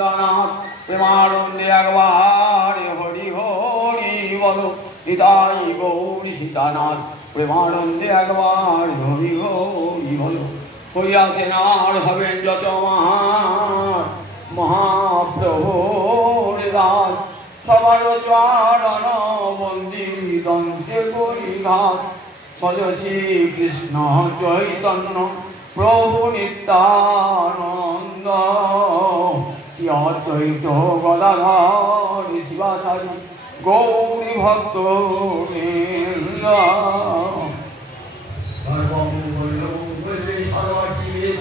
সীতানাথ প্রেমানন্দে একবার হরি হরি বলো নিতাই গৌর সীতানাথ প্রেমানন্দে একবার হরি হরি বলো হইয়াছেন আর হবেন যত মহাপ্রভুর দাস সবার চরণ বন্দি দন্তে পরিঘাত সজ শ্রীকৃষ্ণ চৈতন্য প্রভু নিত্যানন্দ শ্রী অদ্বৈত গদাধর শিবাচার্য গৌরী ভক্ত বৃন্দ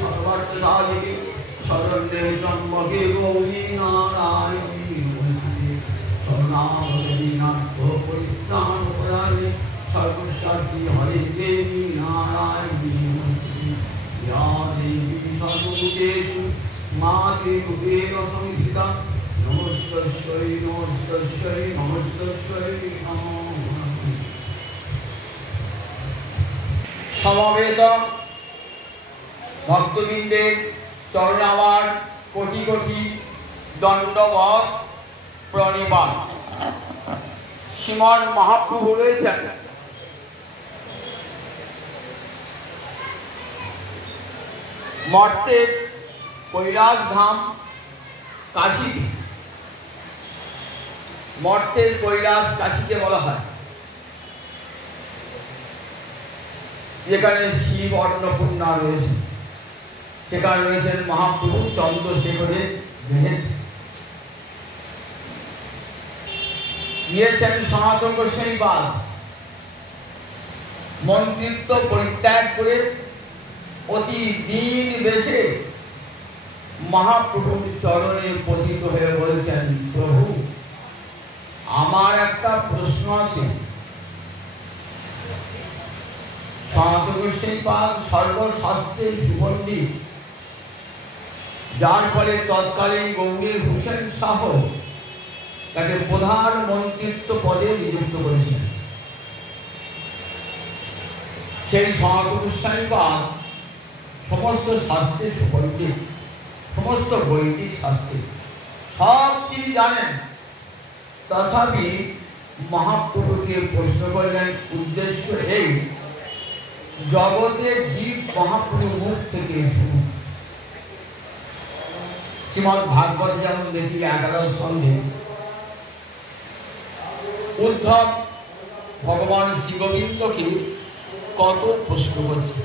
সর্বার্থসাধিকে শরণ্যে ত্র্যম্বকে গৌরী নারায়ণী শরণাগতদীনাথ পরিত্রাণপরায়ণে সর্বস্বার্থী হরে দেবী নারায়ণী या देवी सर्वभूतेषु मातृरूपेण संस्थिता नमस्तस्यै नमस्तस्यै नमस्तस्यै नमो नमः। समवेत भक्तबृन्দের চরণে আমার কোটি কোটি দণ্ডবত প্রণিপাত। শ্রীমন মহাপ্রভু রয়েছেন মর্তের কৈলাস ধাম কাশীতে। মর্তের কৈলাস কাশীতে বলা হয়, যেখানে শিব অন্নপূর্ণা রয়েছে, সেখানে রয়েছেন মহাপ্রভু চন্দ্রশেখরের দেহের। গিয়েছেন সনাতন গোস্বামী পাদ, মন্ত্রিত্ব পরিত্যাগ করে অতি দীন বেশে মহাপ্রভুর চরণে পতিত হয়ে বলছেন, প্রভু আমার একটা প্রশ্ন আছে। সনাতন গোস্বামী পাদ সর্বশাস্ত্রে সুপণ্ডিত, যার ফলে তৎকালীন গৌরীর হোসেন শাহ তাকে প্রধান মন্ত্রিত্ব পদে নিযুক্ত করেছেন। সেই সনাতন গোস্বামী পাদ সমস্ত শাস্ত্রে সুপণ্ডিত, সমস্ত বৈদিক শাস্ত্রে সব তিনি জানেন। তথাপি মহাপ্রভুকে প্রশ্ন করলেন, উদ্দেশ্য এই, জগতের জীব মহাপ্রভুর মুখ থেকে শুনুন। শ্রীমদ্ ভাগবত যেমন দেখি 11 স্কন্ধে উদ্ধব ভগবান শ্রী গোবিন্দকে কত প্রশ্ন করছে।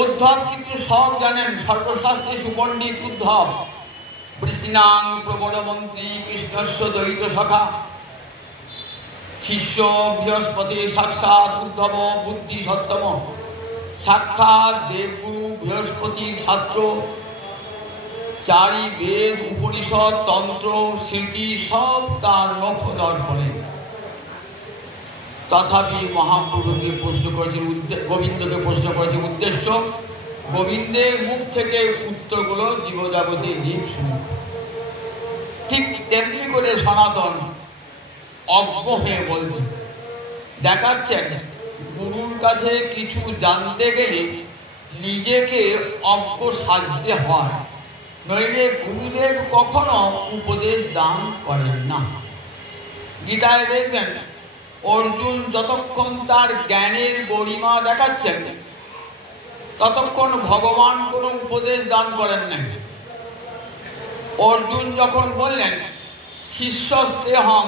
উদ্ধব কিন্তু সব জানেন, সর্বশাস্ত্রে সুপণ্ডিত উদ্ধব। বৃষ্ণাং প্রবল মন্ত্রী কৃষ্ণস্য দ্বৈত সখা, শিষ্য বৃহস্পতি সাক্ষাৎ উদ্ধব বুদ্ধি সত্তম, সাক্ষাৎ দেবগুরু বৃহস্পতির ছাত্র, চারি বেদ উপনিষদ তন্ত্র স্মৃতি সব তার নখ দর্পণে। তথাপি মহাপ্রভুকে প্রশ্ন করেছেন, গোবিন্দকে প্রশ্ন করেছে, উদ্দেশ্য গোবিন্দের মুখ থেকে উত্তরগুলো জীবজগতে জীব শুনে। ঠিক তেমনি করে সনাতন অজ্ঞ হয়ে বলছে, দেখাচ্ছেন গুরুর কাছে কিছু জানতে গেলে নিজেকে অজ্ঞ সাজতে হয়, নইলে গুরুদেব কখনো উপদেশ দান করেন না। গীতায় দেখবেন অর্জুন যতক্ষণ তার জ্ঞানের গরিমা দেখাচ্ছেন, ততক্ষণ ভগবান কোনো উপদেশ দান করেন না। অর্জুন যখন বললেন শিষ্যস্তেহং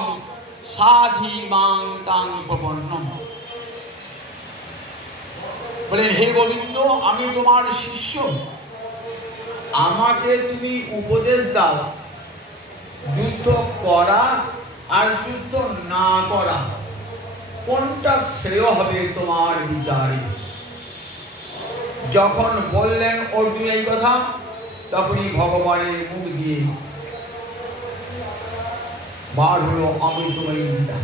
সাধি মাং তাং প্রপন্নম, বলেন হে গোবিন্দ আমি তোমার শিষ্য, আমাকে তুমি উপদেশ দাও যুদ্ধ করা আর যুদ্ধ না করা কোনটা শ্রেয় হবে তোমার বিচারে। যখন বললেন অর্জুন এই কথা, তখনই ভগবানের মুখ দিয়ে বার হলো অমৃতময়ী গীতা।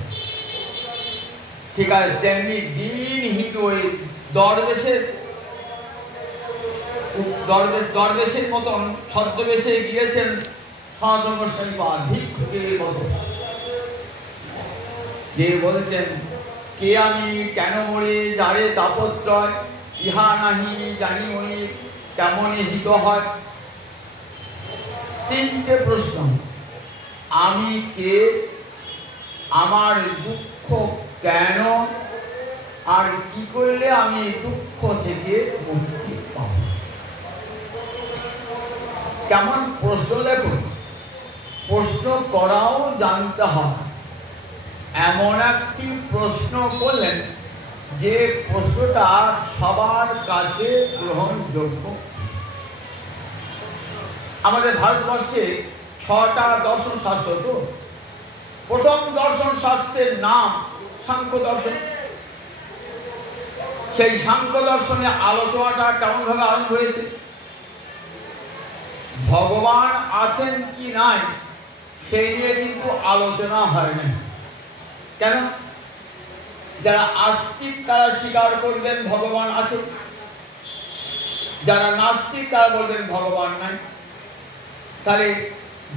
ঠিক আছে, তেমনি দিনহীন ওই দরবেশের মতন ছদ্মবেশে গিয়েছেন সনাতন গোস্বামী পাদ, ভিক্ষুকের মতো, যে বলছেন কে আমি কেন মরে যারে তাপত্রয়, ইহা নাহি জানি মনে কেমন হিত হয়। তিনটে প্রশ্ন। আমি কে, আমার দুঃখ কেন, আর কি করলে আমি দুঃখ থেকে মুক্তি পাব। কেমন প্রশ্ন লেখুন, প্রশ্ন করাও জানতে হবে। এমন একটি প্রশ্ন করলেন যে প্রশ্নটা সবার কাছে গ্রহণযোগ্য। আমাদের ভারতবর্ষে 6টা দর্শন শাস্ত্র, তো প্রথম দর্শন শাস্ত্রের নাম সাংখ্য দর্শন। সেই সাংখ্য দর্শনে আলোচনাটা কেমন ভাবে আরম্ভ হয়েছে? ভগবান আছেন কি নাই সেই নিয়ে কিন্তু আলোচনা হয় না। কেন? যারা আস্তিক তারা স্বীকার করবেন ভগবান আছে, যারা নাস্তিক তারা বলবেন ভগবান নাই। তাহলে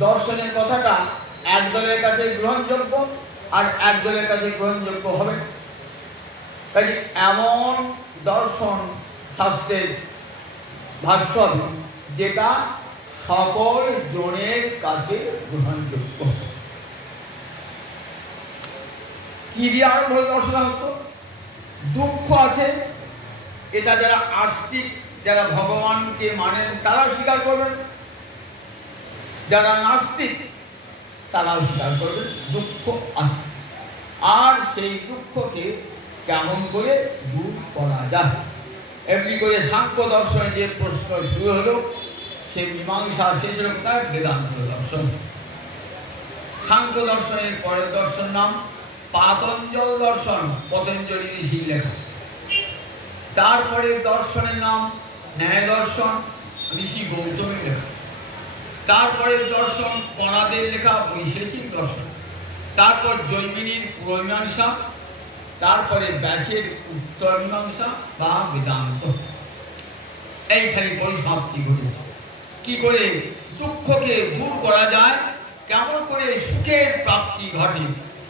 দর্শনের কথাটা এক দলের কাছে গ্রহণযোগ্য আর এক দলের কাছে গ্রহণযোগ্য হবে। তাই এমন দর্শন শাস্ত্রের ভাষ্য হবে যেটা সকল জনের কাছে গ্রহণযোগ্য। কি দিয়ে আরম্ভ হল দর্শন শাস্ত্র? দুঃখ আছে, এটা যারা আস্তিক, যারা ভগবানকে মানেন তারাও স্বীকার করবেন, যারা নাস্তিক তারাও স্বীকার করবেন দুঃখ আছে। আর সেই দুঃখকে কেমন করে দূর করা যায়, এমনি করে সাংখ্য দর্শনে যে প্রশ্ন শুরু হলো সে মীমাংসা শেষ হলো তার বেদান্ত দর্শন। সাংখ্য দর্শনের পরের দর্শন নাম পাতঞ্জল দর্শন, পতঞ্জলি ঋষির লেখা। তারপরে দর্শনের নাম ন্যায় দর্শন, ঋষি গৌতমের লেখা। তারপরে দর্শন কণাদের লেখা বৈশেষিক দর্শন। তারপর জৈমিনীর পূর্বমীমাংসা, তারপরে ব্যাসের উত্তর মীমাংসা বা বেদান্ত। এইখানে পরিসমাপ্তি ঘটেছে। কি করে দুঃখকে দূর করা যায়, কেমন করে সুখের প্রাপ্তি ঘটে,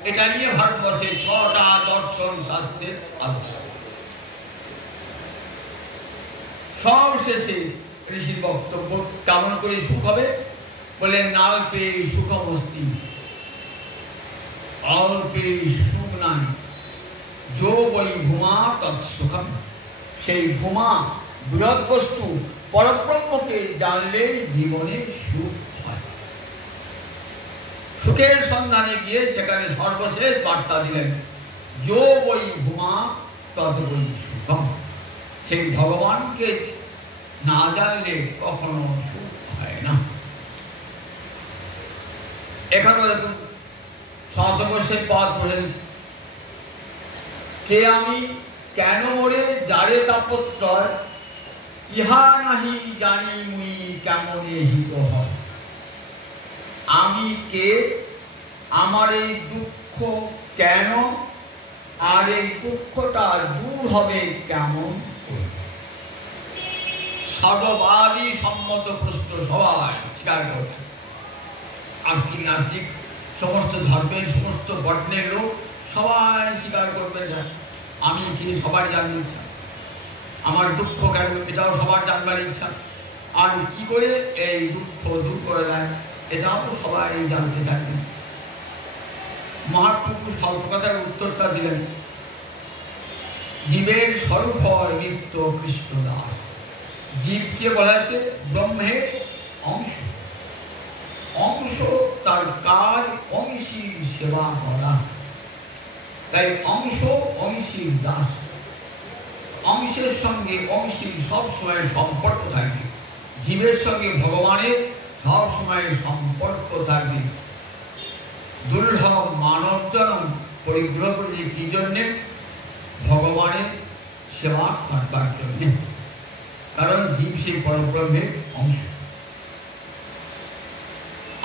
এটা নিয়ে ভারতবর্ষে 6টা দর্শন শাস্ত্রের আলোচনা। সব শেষে ঋষির বক্তব্য কেমন করে সুখ হবে বলে, নাল্পে সুখমস্তি, অল্পে সুখ নাই, যো বৈ ভূমা তৎসুখম। সেই ভূমা বৃহৎ বস্তু পরব্রহ্মকে জানলে জীবনে সুখ হয়। সুখের সন্ধানে গিয়ে সেখানে সর্বশেষ বার্তা দিলেন, যো বৈ ভূমা তৎ বৈ সুখম। সেই ভগবানকে না জানলে কখনো সুখ হয় না। এখানে দেখুন সন্তোষের পদ বলেন, কে আমি, কেন মোরে যারে তাপত্রয়, ইহা নাহি জানি মুই কেমনে হিত হয়। আমি কে, আমার এই দুঃখ কেন, আর এই দুঃখটা দূর হবে কেমন? সর্ববাদী সম্মত প্রশ্ন সবাই স্বীকার করে। আস্তিক নাস্তিক সমস্ত ধর্মের সমস্ত বর্ণের লোক সবাই স্বীকার করবেন। আমি কি সবার জানতে ইচ্ছা, আমার দুঃখ কেন এটাও সবার জানবার ইচ্ছা, আর কি করে এই দুঃখ দূর করে দেয় এটাও সবাই জানতে চাইবেন। মহাপ্রভু স্বল্প কথার উত্তরটা দিলেন, জীবের স্বরূপ হয় নিত্য কৃষ্ণ দাস। জীবকে বলা হচ্ছে ব্রহ্মের অংশ। অংশ তার কাজ অংশীর সেবা করা, তাই অংশ অংশীর দাস। অংশের সঙ্গে অংশীর সবসময় সম্পর্ক থাকবে, জীবের সঙ্গে ভগবানের সবসময় সম্পর্ক থাকবে। দুর্লভ মানব জন্ম পরিগ্রহ করেছে কি জন্যে? ভগবানের সেবা করবার জন্য। কারণ জীব সেই পরব্রহ্মের অংশ।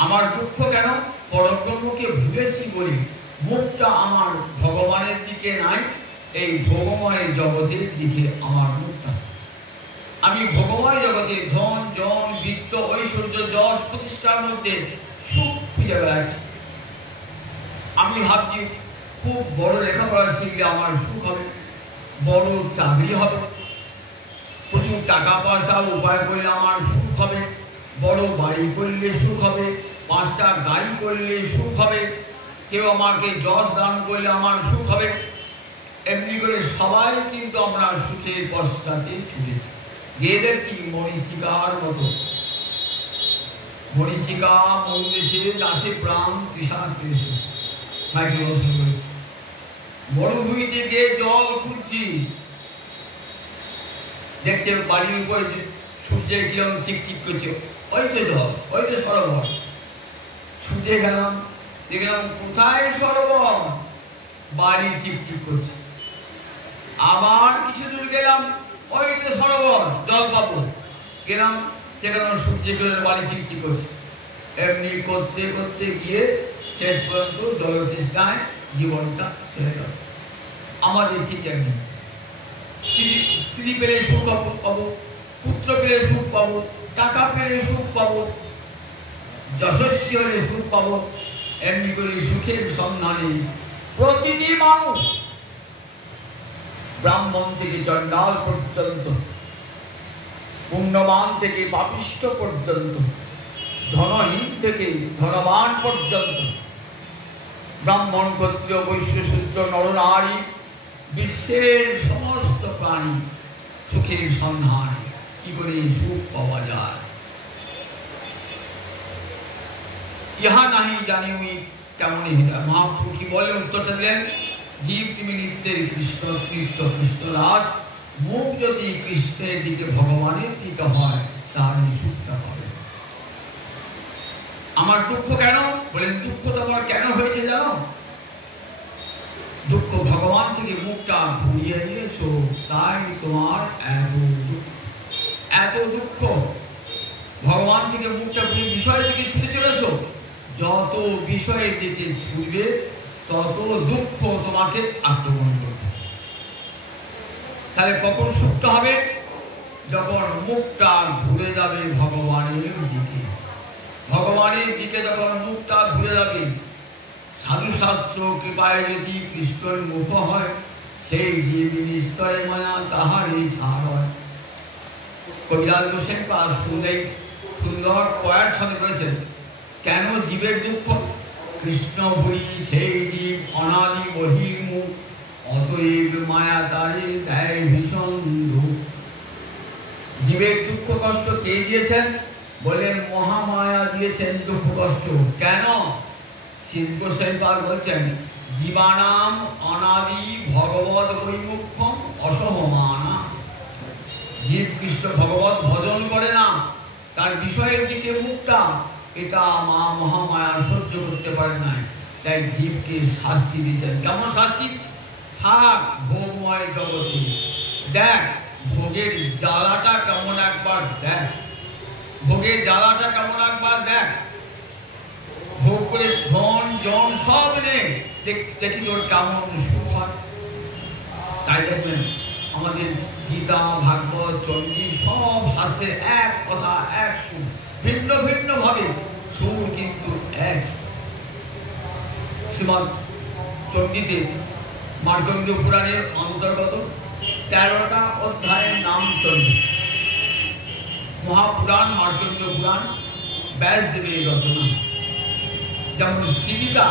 আমার দুঃখ কেন? পরব্রহ্মকে ভুলেছি বলে মুখটা আমার ভগবানের দিকে নাই, এই ভোগময় জগতের দিকে আমার মুখটা। আমি ভোগময় জগতে ধন জন বিত্ত ঐশ্বর্য যশ প্রতিষ্ঠার মধ্যে সুখ খুঁজে বেড়াচ্ছি। আমি ভাবছি খুব বড় লেখাপড়া শিখলে আমার সুখ হবে, বড় চাকরি হবে, প্রচুর টাকা পয়সা উপায় করলে আমার সুখ হবে, বড় বাড়ি বাড়ি করলে সুখ হবে, 5টা গাড়ি করলে সুখ হবে, কেউ আমাকে যশ দান করলে আমার সুখ হবে। এমনি করে সবাই কিন্তু আমরা সুখের পশ্চাতে ছুটেছি। গিয়ে দেখছি মরীচিকার মতো, মরীচিকা মরুদেশে দাসে প্রাণ তৃষার তৃষে, মরুভূমিতে গিয়ে জল খুঁজছি, দেখছে বাড়ির উপরে সূর্যের কিরণ চিকচিক করছে, ওই তো জল, ওই তো সরোবর। ছুটে গেলাম, দেখলাম কোথায় সরোবর, বাড়ি চিকচিক করছে। আবার কিছু দূর গেলাম, ওই তো সরোবর, জল পাবো। গেলাম, সেখানে সূর্যের কিরণের বাড়ি চিকচিক করছে। এমনি করতে করতে গিয়ে শেষ পর্যন্ত জলতৃষ্ণায় জীবনটা চলে গেল। আমাদের ঠিক এমনি, স্ত্রী পেলে সুখ পাবো, পুত্র পেলে সুখ পাবো, টাকা পেলে সুখ পাবো, যশস্বী হলে সুখ পাবো। এমনি করে সুখের সন্ধানে প্রতিটি মানুষ, ব্রাহ্মণ থেকে চণ্ডাল পর্যন্ত, পুণ্যবান থেকে পাপিষ্ঠ পর্যন্ত, ধনহীন থেকে ধনবান পর্যন্ত, ব্রাহ্মণ ক্ষত্রিয় বৈশ্য শূদ্র নরনারী, বিশ্বের সমস্ত প্রাণী সুখের সন্ধান কি করে সুখ পাওয়া যায়, ইহা নাহি জানি উই কেমন হৃদয়। মহাপ্রভু কি বলেন, উত্তরটা দিলেন, জীব তুমি নিত্যের কৃষ্ণ কৃষ্ণ কৃষ্ণদাস, মুখ যদি কৃষ্ণের দিকে ভগবানের দিকে হয় তাহলে সুখটা পাবে। আমার দুঃখ কেন বলেন, দুঃখ তোমার কেন হয়েছে জানো? দুঃখ ভগবান থেকে মুখটা ঘুরিয়ে নিয়েছো, তাই তোমার এত দুঃখ। ভগবান থেকে মুখটা ঘুরিয়ে বিষয়ের দিকে ছুটে চলেছো, যত বিষয়ের দিকে ছুটবে তত দুঃখ তোমাকে আক্রমণ করবে। তাহলে কখন সুখটা হবে? যখন মুখটা ঘুরে যাবে ভগবানের দিকে। ভগবানের দিকে যখন মুখটা ঘুরে যাবে, সাধু শাস্ত্র কৃপায় যদি কৃষ্ণের মুখ হয়, সেই জীব নিস্তরে মায়া তাহারই ছাড় হয়। কবিরাজ গোসাই পাল সুন্দর কয়ার সাথে করেছেন, কেন জীবের দুঃখ? কৃষ্ণ ভুরি সেই জীব অনাদি বহির্মুখ, অতএব মায়া তারে দেয় ভীষণ দুঃখ। জীবের দুঃখ কষ্ট কে দিয়েছেন? বলেন মহামায়া দিয়েছেন দুঃখ কষ্ট। কেন? গোসাই পাল বলছেন, জীবানাম অনাদি ভগবত বৈমুখ্যম অসহমানা। জীব কৃষ্ণ ভগবত ভজন করে না, তার বিষয়ের দিকে মুখটা, এটা মা মহামায়া সহ্য করতে পারে না, তাই জীবকে শাস্তি দিচ্ছেন। কেমন শাস্তি? থাক ভোগময় জগতে, দেখ ভোগের জ্বালাটা কেমন একবার দেখ, ভোগের জ্বালাটা কেমন একবার দেখ। ভোগ করে ধন জন সব নেই, দেখি তোর কেমন সুখ হয়। তাই দেখবেন আমাদের গীতা ভাগবত চণ্ডী সব শাস্ত্রের এক কথা, এক সুর, ভিন্ন ভিন্ন ভাবে সুর কিন্তু এক। শ্রীমৎ চণ্ডীতে মার্কণ্ডেয় পুরাণের অন্তর্গত 13টা অধ্যায়ের নাম চণ্ডী। মহাপুরাণ মার্কণ্ডেয় পুরাণ ব্যাসদেবের রচনা। যেমন সীতা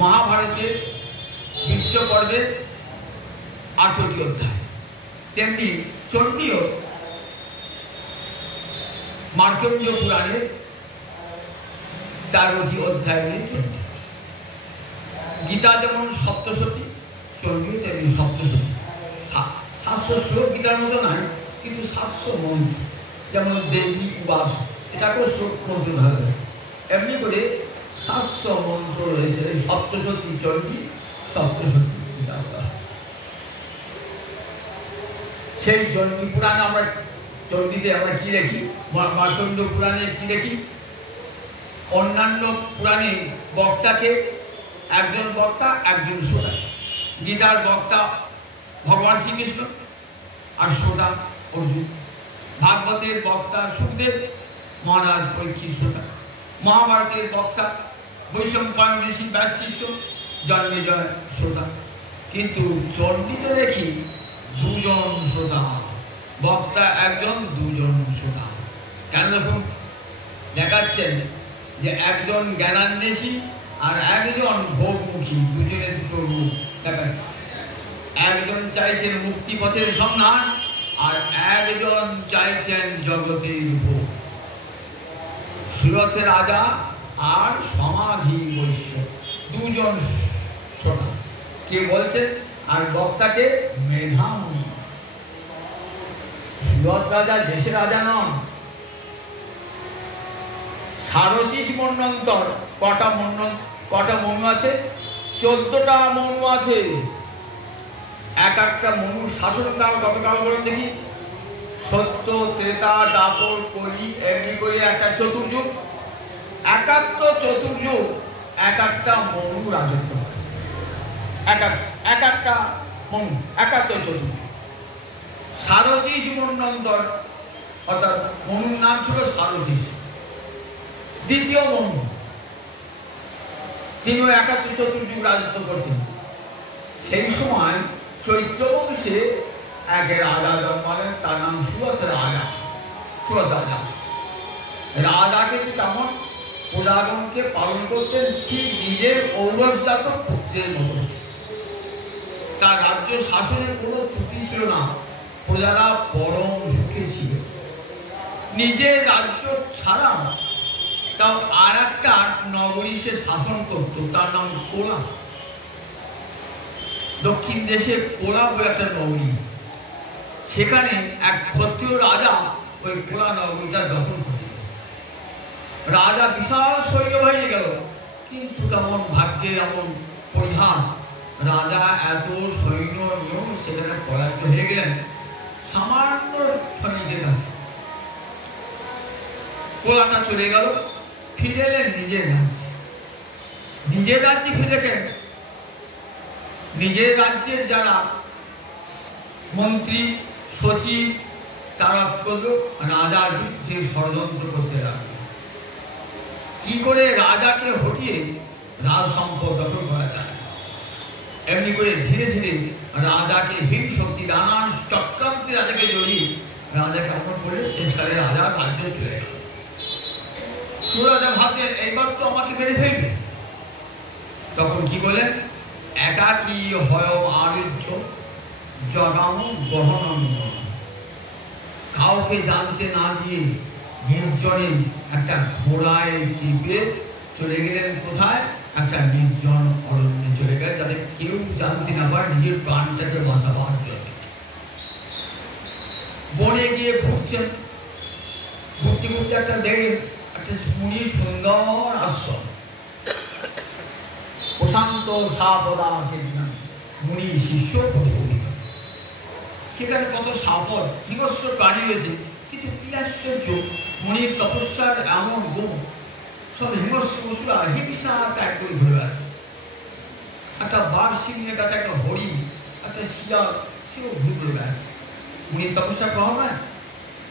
মহাভারতের বিশ্ব পর্বের 8টি অধ্যায়, তেমনি চণ্ডীও মার্কণ্ডেয় পুরাণের 13টি অধ্যায় নিয়ে চণ্ডী। গীতা যেমন সপ্তশতী, চণ্ডীও তেমনি সপ্তশতী। 700 শ্লোক গীতার মতো নাই, কিন্তু 700 মন্ত্র। যেমন দেবী উবাস, এটাকেও শ্লোক মন্ত্র ধরা যায়। এমনি করে 700 মন্ত্র রয়েছে সপ্তশতী চণ্ডী, সপ্তশতী গীতা। সেই চণ্ডী পুরাণে আমরা, চণ্ডীতে আমরা কি দেখি, মার্কণ্ড পুরাণে কি দেখি? অন্যান্য পুরাণে বক্তাকে, একজন বক্তা একজন শ্রোতা। গীতার বক্তা ভগবান শ্রীকৃষ্ণ আর শ্রোতা অর্জুন। ভাগবতের বক্তা সুখদেব, মহারাজ পরীক্ষিত শ্রোতা। মহাভারতের বক্তা বৈষম্পায়ন ঋষি ব্যাস শিষ্য, জন্মেজয় শ্রোতা। কিন্তু চণ্ডীতে দেখি দুজন শ্রোতা, বক্তা একজন, দুজন শ্রোতা। কেন দেখুন দেখাচ্ছেন যে একজন জ্ঞানান্বেষী আর একজন ভোগমুখী, দুজনে দুটো রূপ দেখাচ্ছে। একজন চাইছেন মুক্তিপথের সন্ধান আর একজন চাইছেন জগতের ভোগ। সুরথের রাজা আর সমাধি বৈশ্য, দুজন শোনা। কে বলছেন? আর বক্তাকে মেধামণি। সুরথ রাজা দেশের রাজা নন। সারথি মন্বন্তর কটা মনু আছে? 14টা মনু আছে। এক একটা মনুর শাসনকাল কতকাল বলেন দেখি? সত্য, ত্রেতা, দাপর, কলি, এমনি করে একটা চতুর্যুগ। 71 চতুর্যুগ এক একটা মনু রাজত্ব। এক একটা মনু 71 চতুর্যুগ। সারথি মন্বন্তর অর্থাৎ মনুর নাম ছিল সারথি। দ্বিতীয় মনু, তিনিও 71 চতুর্যুগ রাজত্ব করছেন। সেই সময় চৈত্র বংশে এক রাজা জন্মালেন, তার নাম সুরথ রাজা। সুরথ রাজা রাজা কিন্তু তেমন প্রজাগণকে পালন করতেন ঠিক নিজের ঔরসজাত পুত্রের মতো। তার রাজ্য শাসনের কোনো ত্রুটি ছিল না, প্রজারা পরম সুখে ছিল। নিজের রাজ্য ছাড়া তাও আর একটা নগরী সে শাসন করত, তার নাম কোলা। দক্ষিণ দেশে কোলা বলে একটা নগরী, সেখানে এক ক্ষত্রিয় রাজা ওই কোলা নগরীটা দখল করে। রাজা বিশাল সৈন্য হয়ে গেল, কিন্তু তেমন ভাগ্যের এমন পরিহাস, রাজা এত সৈন্য নিয়েও সেখানে পরাজিত হয়ে গেলেন সামান্য সৈনিকের কাছে। কোলাটা চলে গেল, ফিরে এলেন নিজের রাজ্যে। নিজের রাজ্যে ফিরে গেলেন, নিজের রাজ্যের যারা মন্ত্রী সচিব তারা করলো রাজার বিরুদ্ধে ষড়যন্ত্র করতে লাগলো। কি করে রাজাকে হটিয়ে রাজ সম্পদ দখল করা যায়, এমনি করে ধীরে ধীরে রাজাকে হিম শক্তি নানান চক্রান্তে রাজাকে জড়িয়ে রাজাকে অমর করে শেষকালে রাজার রাজ্য চলে গেল। সুরাজা ভাবলেন এইবার তো আমাকে মেরে ফেলবে। তখন কি বলেন? একাকী হয় আরুহ্য জগাম গহনম। কাউকে জানতে না দিয়ে নির্জনে একটা ঘোড়ায় চেপে চলে গেলেন কোথায়? একটা নির্জন অরণ্যে চলে গেলেন, যাতে কেউ জানতে না পারে, নিজের প্রাণটাকে বাঁচাবার জন্য। বনে গিয়ে ঘুরছেন, ঘুরতে ঘুরতে একটা দেখলেন একটা মুনি সুন্দর আশ্রম, প্রশান্ত সাপদা মুনি শিষ্য। সেখানে কত সাপদ হিংস্র প্রাণী রয়েছে, কিন্তু কি আশ্চর্য, মুনির তপস্যার এমন গুণ, সব হিংস্র পশুরা হিংসা ত্যাগ করে ধরে আছে। একটা বাঘ সিংহের কাছে একটা হরিণ, একটা শিয়াল, সেও ঘুরে বেড়াচ্ছে। মুনির তপস্যার প্রভাব নয়,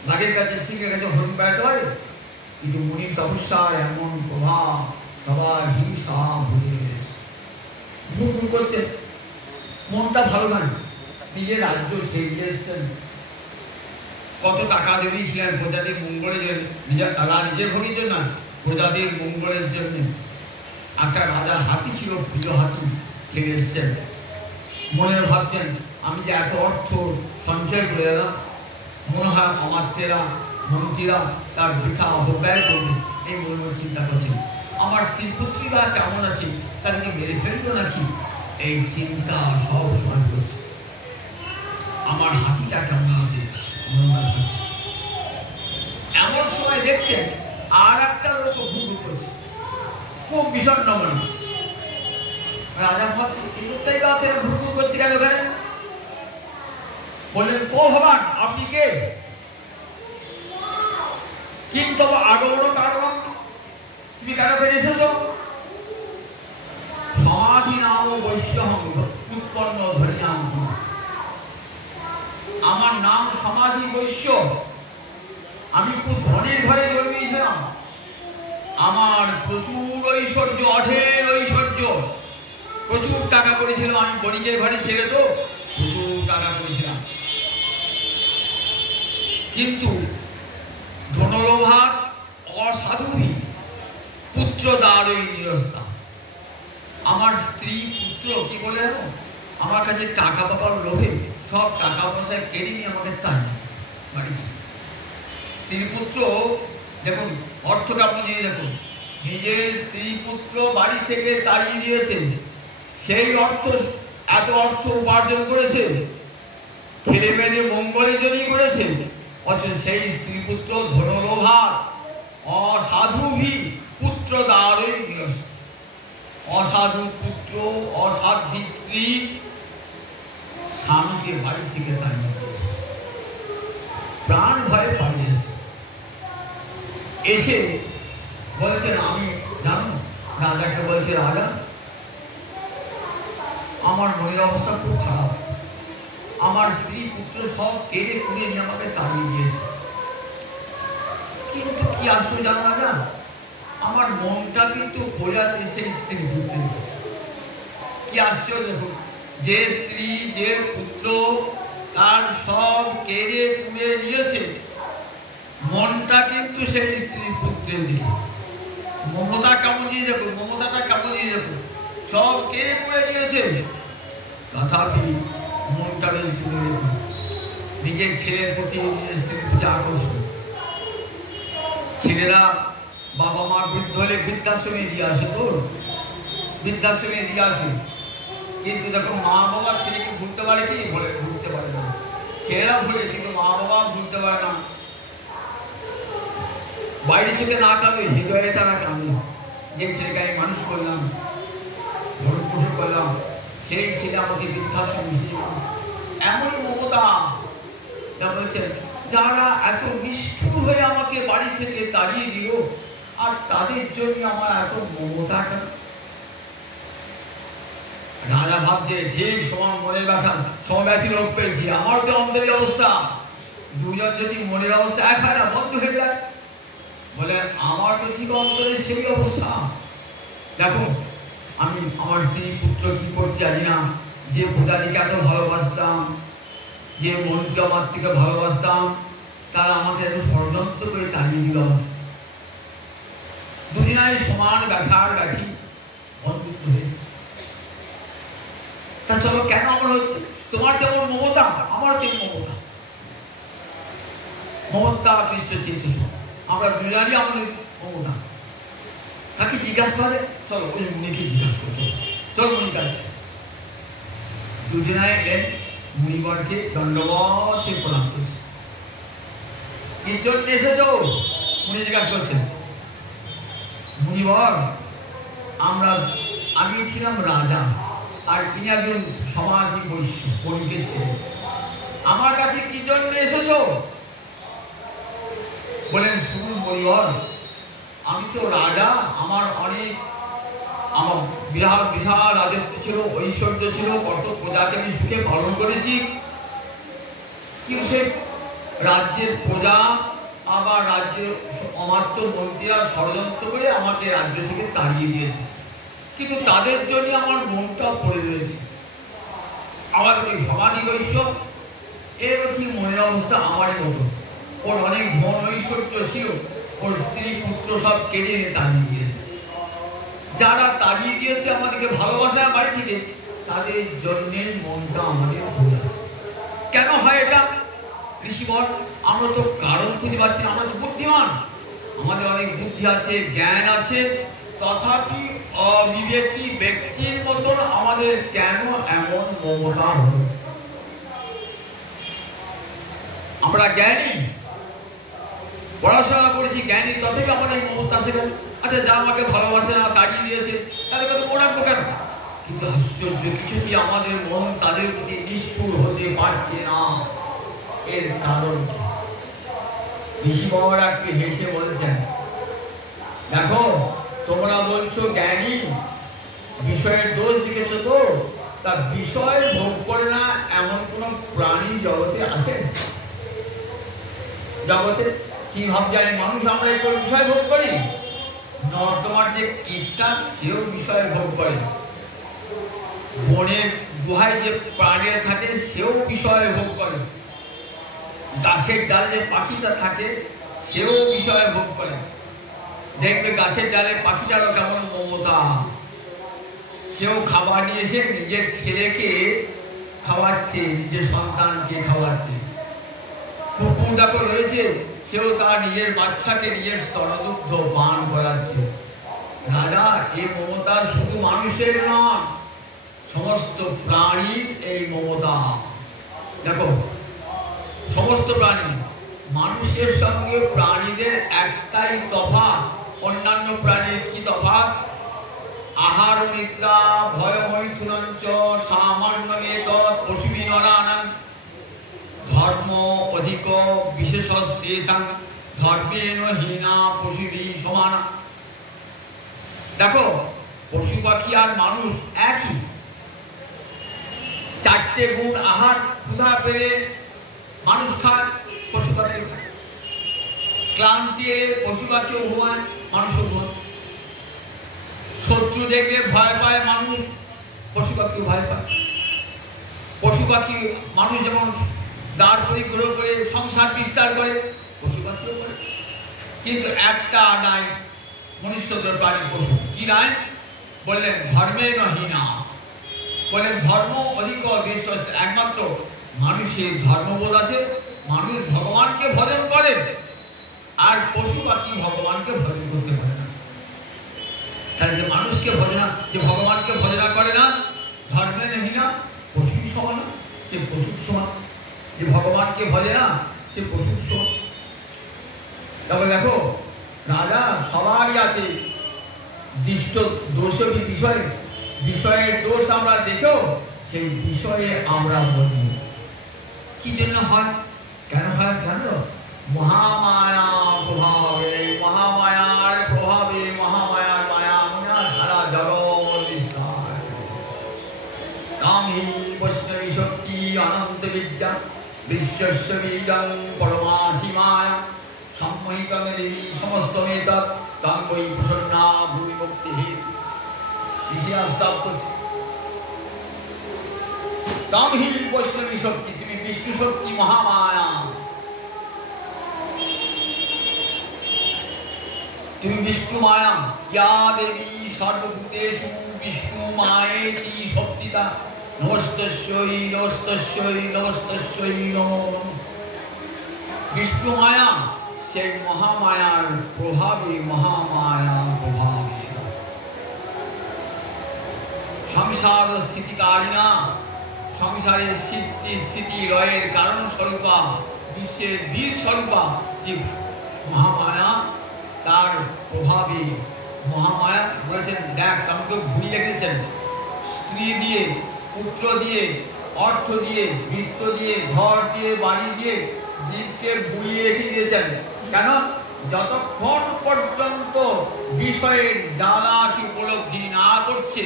বাঘের কাছে সিংহের কাছে হরিণ বেড়াতে পারে, কিন্তু মুনির তপস্যার এমন প্রভাব, সবার হিংসা ভরে গেছে। ঘুর ঘুর করছেন, মনটা ভালো নয়, নিজের রাজ্য ছেড়ে দিয়ে এসছেন। কত টাকা দিয়েছিলেন প্রজাদের মঙ্গলের জন্য, নিজের ভোগের জন্য, প্রজাদের মঙ্গলের জন্য। একটা রাজার হাতি ছিল, প্রিয় হাতি, ছেড়ে এসছেন। মনে ভাবছেন আমি যে এত অর্থ সঞ্চয় করে এলাম, মনে হয় অমাত্যেরা মন্ত্রীরা তার বৃথা অপব্যয় করবে, এই মনে চিন্তা করছেন। আমার স্ত্রী পুত্রীরা কেমন আছে, তাদেরকে মেরে ফেলবো নাকি, এই চিন্তা সব সময় করছে। আমার হাতিটা কেমন আছে, এমন সময় দেখছেন আর একটা লোক ঘুর করছে, খুব বিষণ্ণ মনে। রাজা ভাবছেন এই লোকটাই বা ঘুর করছে কেন ওখানে? বললেন, কো ভগবান, আপনি কে? কিন্তু আগমন কারণ, তুমি কেন ফিরে এসেছো? সমাধি নাম বৈশ্যহঙ্গ উৎপন্ন ধরিয়াম। আমার নাম সমাধি বৈশ্য, আমি খুব ধনীর ঘরে জন্মেছিলাম, আমার প্রচুর ঐশ্বর্য, অঢেল ঐশ্বর্য, প্রচুর টাকা করেছিলাম। আমি বণিকের ঘরে ছেড়ে তো প্রচুর টাকা করেছিলাম, কিন্তু ধনলোভাত অসাধুভি পুত্র দ্বারই নিরস্তা। আমার স্ত্রী পুত্র কি বলে জানো, আমার কাছে টাকা পাবার লোভে সব টাকা পয়সা কেড়ে নিয়ে আমাকে তাড়িয়ে বাড়ি। স্ত্রী পুত্র দেখুন অর্থটা আপনি নিয়ে দেখুন, নিজের স্ত্রী পুত্র বাড়ি থেকে তাড়িয়ে দিয়েছে, সেই অর্থ এত অর্থ উপার্জন করেছে, ছেলে মেয়েদের মঙ্গলের জন্যই করেছে, অথচ সেই স্ত্রী পুত্র ধনলোভাত অসাধুভি পুত্র দ্বারই নিরস্ত। অসাধু পুত্র অসাধ্বী স্ত্রী স্বামীকে বাড়ি থেকে তাড়িয়ে প্রাণ ভয়ে পালিয়েছে। এসে বলছেন আমি জানো, রাজাকে বলছে রাজা আমার মনের অবস্থা খুব খারাপ, আমার স্ত্রী পুত্র সব কেড়ে কুড়ে নিয়ে আমাকে তাড়িয়ে দিয়েছে, কিন্তু কি আশ্চর্য জানো রাজা, আমার মনটা কিন্তু পড়ে আছে সেই স্ত্রী পুত্রের। কি আশ্চর্য, যে স্ত্রী যে পুত্র তার সব কেড়ে কুড়ে নিয়েছে, মনটা কিন্তু সেই স্ত্রী পুত্রের দিকে। মমতা কেমন দিয়ে দেখুন, মমতাটা কেমন দিয়ে দেখুন, সব কেড়ে কুড়ে নিয়েছে, তথাপি মনটা নিজের ছেলের প্রতি নিজের স্ত্রীর প্রতি আকর্ষণ। ছেলেরা বাবা মা বৃদ্ধ হলে বৃদ্ধাশ্রমে দিয়ে আসে, তো বৃদ্ধাশ্রমে দিয়ে আসে, কিন্তু দেখো মা বাবা ছেলেকে ভুলতে পারে কি, বলে ভুলতে পারে না। ছেলেরা ভুলে কিন্তু মা বাবা ভুলতে পারে না। বাইরে চোখে না কাঁদে, হৃদয়ে তারা কাঁদে, যে ছেলেকে আমি মানুষ করলাম, ভরণ পোষণ করলাম, সেই ছেলে আমাকে বৃদ্ধাশ্রমে দিয়ে। এমনই মমতা যা বলছেন, যারা এত নিষ্ঠুর হয়ে আমাকে বাড়ি থেকে তাড়িয়ে দিল, আর তাদের জন্য আমার এত মমতা কেন? রাজা ভাবছে যে সমান মনের ব্যথা, সমব্যথী লোক পেয়েছি, আমার তো অন্তরের অবস্থা, দুজন যদি মনের অবস্থা এক হয় না, বন্ধ হয়ে যায়, বলে আমার তো ঠিক অন্তরে সেই অবস্থা। দেখো আমি আমার স্ত্রী পুত্র কি করছি জানি না, যে পূজারীকে এত ভালোবাসতাম, যে মন্ত্রী মাতৃকে ভালোবাসতাম, তারা আমাকে একটু ষড়যন্ত্র করে তাড়িয়ে দিল। দুনিয়ায় সমান ব্যথার ব্যাধি বন্ধুত্ব হয়েছে। তা চলো কেন আমার হচ্ছে, তোমার যেমন মমতা আমার তেমন মমতা, মমতা কৃষ্ণ চিন্তিত, আমরা দুজনই আমাদের মমতা। তাকে জিজ্ঞাসা করে, চলো ওই মুনিকে জিজ্ঞাসা করতে, চলো মুনি কাছে। দুজনায় এলেন, মুনিবরকে দণ্ডবত প্রণাম করছে। কি জন্য এসেছ? মুনি জিজ্ঞাসা করছেন। মুনিবর, আমি ছিলাম রাজা, আর তিনি একজন সমাজী বৈশ্য, বণিকের ছেলে, আমার কাছে কি জন্য এসেছ? বলেন শুনুন মুনিবর, আমি তো রাজা, আমার বিরাট বিশাল রাজত্ব ছিল, ঐশ্বর্য ছিল, কত প্রজাকে আমি সুখে পালন করেছি, কিন্তু সে রাজ্যের প্রজা আবার রাজ্যের অমাত্য মন্ত্রীরা ষড়যন্ত্র করে আমাকে রাজ্য থেকে তাড়িয়ে দিয়েছে, কিন্তু তাদের জন্য আমার মনটা পড়ে রয়েছে। আমাদের ওই সমাধি বৈশ্য এর ঠিক মনের অবস্থা আমারই মতো, ওর অনেক ধন ঐশ্বর্য ছিল, ওর স্ত্রী পুত্র সব কেড়ে নিয়ে তাড়িয়ে দিয়েছে। যারা তাড়িয়ে দিয়েছে আমাদেরকে ভালোবাসা বাড়ি থেকে, তাদের জন্যে মনটা আমাদের ভুল আছে। কেন হয় এটা ঋষিবর? আমরা তো কারণ খুঁজে পাচ্ছি না। আমরা তো বুদ্ধিমান, আমাদের অনেক বুদ্ধি আছে, জ্ঞান আছে, তথাপি অবিবেকী ব্যক্তির মতন আমাদের কেন এমন মমতা হলো? আমরা জ্ঞানী, পড়াশোনা করেছি, জ্ঞানী, তথাপি আমাদের মমতা আছে কেন? আচ্ছা, যা আমাকে ভালোবাসে না, তাড়িয়ে দিয়েছে, তাদেরকে তো মনে রাখবো কেন? কিন্তু আশ্চর্য কিছু কি আমাদের মন তাদের প্রতি নিষ্ঠুর হতে পারছে না। এর কারণ ঋষিবর একটু হেসে বলছেন, দেখো তোমরা বলছো জ্ঞানী, বিষয়ের দোষ দেখেছ তো, তা বিষয় ভোগ করে না এমন কোন প্রাণী জগতে আছে? জগতে কি ভাবছে আমি মানুষ, আমরা একটু বিষয় ভোগ করি? তোমার যে কীটটা সেও বিষয় ভোগ করে, বনের গুহায় যে প্রাণীরা থাকে সেও বিষয় ভোগ করে, গাছের ডালে যে পাখিটা থাকে সেও বিষয় ভোগ করে। দেখবে গাছের ডালে পাখিটারও কেমন মমতা, সেও খাবার নিয়ে এসে নিজের ছেলেকে খাওয়াচ্ছে, নিজের সন্তানকে খাওয়াচ্ছে। কুকুর দেখো রয়েছে, সেও তার নিজের বাচ্চাকে নিজের স্তনদুগ্ধ পান করাচ্ছে। রাজা, এই মমতা শুধু মানুষের নয়, সমস্ত প্রাণীর এই মমতা। দেখো, সমস্ত প্রাণী, মানুষের সঙ্গে প্রাণীদের একটাই তফাৎ। অন্যান্য প্রাণীর কি তফাৎ? আহার নিদ্রা ভয় মৈথুনঞ্চ সামান্য এতৎ পশুবি নরানাং ধর্ম অধিক বিশেষস্তেষাং ধর্মেণ হীনা পশুবি সমানা। দেখো, পশু পাখি আর মানুষ একই। চারটে গুণ আহার, ক্ষুধা পেলে মানুষ খায়, পশু পাখি খায়। ক্লান্তি এলে পশু পাখিও ঘুমায়, মানুষও ঘুমায়। শত্রু দেখলে ভয় পায় মানুষ, পশু পাখিও ভয় পায়। পশু পাখি, মানুষ যেমন দ্বার পরিগ্রহ করে সংসার বিস্তার করে, পশু পাখিও করে। কিন্তু একটা নাই মনুষ্যদের প্রাণী পশু, কি নাই? বললেন ধর্মে নহিনা, বললেন ধর্ম অধিক বিশ্বাস। একমাত্র মানুষের ধর্মবোধ আছে, মানুষ ভগবানকে ভজন করে, আর পশু পাখি ভগবানকে ভজন করতে পারে না। তাহলে যে মানুষকে ভজনা, যে ভগবানকে ভজনা করে না, ধর্মে নহিনা পশুর সমান, সে পশুর সমান। যে ভগবানকে ভজে না, সে পশুর সমান। তবে দেখো, রাজা সবারই আছে দৃষ্ট দোষ বিষয়, বিষয়ের দোষ আমরা দেখেও সেই বিষয়ে আমরা বলি। কি জন্য হয়, কেন হয় জানো? মহামায়া প্রভাবে, মহামায়ার প্রভাবে, মহামায়ার মায়া সারা জগৎ বিস্তার। কামহি বৈষ্ণবী শক্তি অনন্ত বিদ্যা বিশ্বস্য বীজং পরমাসি মায়া সম্মোহিতং দেবী সমস্ত মেতৎ তং বৈ প্রসন্না ভূমি মুক্তি হেতু। ইতিহাস দাব করছে, তং হি বৈষ্ণবী শক্তি, তুমি বিষ্ণু শক্তি মহামায়া, তুমি বিষ্ণু মায়া। ইয়া দেবী সর্বভূতেষু বিষ্ণু মায়েতি শক্তিতা নমস্তস্যৈ নমস্তস্যৈ নমস্তস্যৈ নমো নমঃ। বিষ্ণু মায়া, সেই মহামায়ার প্রভাবে, মহামায়া প্রভাবে সংসার স্থিতিকারিণা, সংসারের সৃষ্টি স্থিতি লয়ের কারণ স্বরূপা, বিশ্বের বীর স্বরূপা যে মহামায়া, তার প্রভাবে মহামায়া বলেছেন, দেখ আমাকে ভুলি রেখেছেন, স্ত্রী দিয়ে, পুত্র দিয়ে, অর্থ দিয়ে, বৃত্ত দিয়ে, ঘর দিয়ে, বাড়ি দিয়ে জীবকে ভুলিয়ে রেখে দিয়েছেন। কেন? যতক্ষণ পর্যন্ত বিষয়ের জ্বালা সে উপলব্ধি না করছে,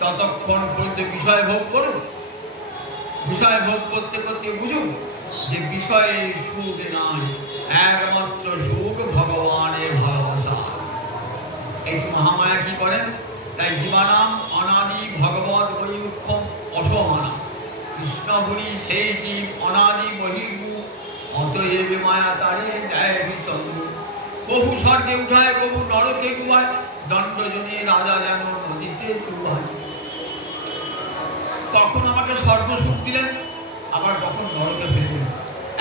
ততক্ষণ পর্যন্ত বিষয় ভোগ করুক। বিষয় ভোগ করতে করতে বুঝুক যে বিষয়ে সুখ নাই, একমাত্র সুখ ভগবানের ভালোবাসা। এই মহামায়া কি করেন? তাই জীবানাম অনাদি ভগবত বৈক্ষম অসহানা, কৃষ্ণ বলি সেই জীব অনাদি বহির্ভূ, অতএব মায়া তারে দেয় বিসর্গ। কবু স্বর্গে উঠায়, কবু নরকে ডুবায়, দণ্ডজনে রাজা যেন নদীতে চুবায়। তখন আমাকে সর্বসুখ দিলেন, আবার তখন নরকে ফেললেন।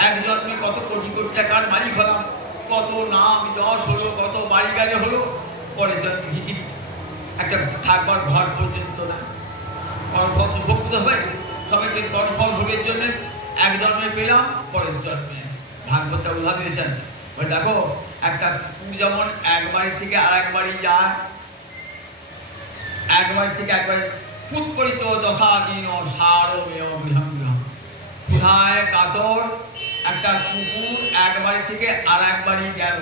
এক জন্মে কত কোটি কোটি টাকার মালিক হলাম, কত নাম যশ হলো, কত বাড়ি গাড়ি হলো, পরের জন্মে ভিখিরি, একটা থাকবার ঘর পর্যন্ত না। কর্মফল ভোগ করতে হবে, সবাইকে কর্মফল ভোগের জন্য এক জন্মে পেলাম, পরের জন্মে। ভাগবতটা উদাহরণ দিয়েছেন, দেখো একটা কুকুর যেমন এক বাড়ি থেকে আর এক বাড়ি যায়, এক বাড়ি থেকে এক বাড়ি ফুৎপরিত যথাদিন সারমেয় গৃহম গৃহম। ক্ষুধায় কাতর একটা কুকুর এক বাড়ি থেকে আর এক বাড়ি গেল,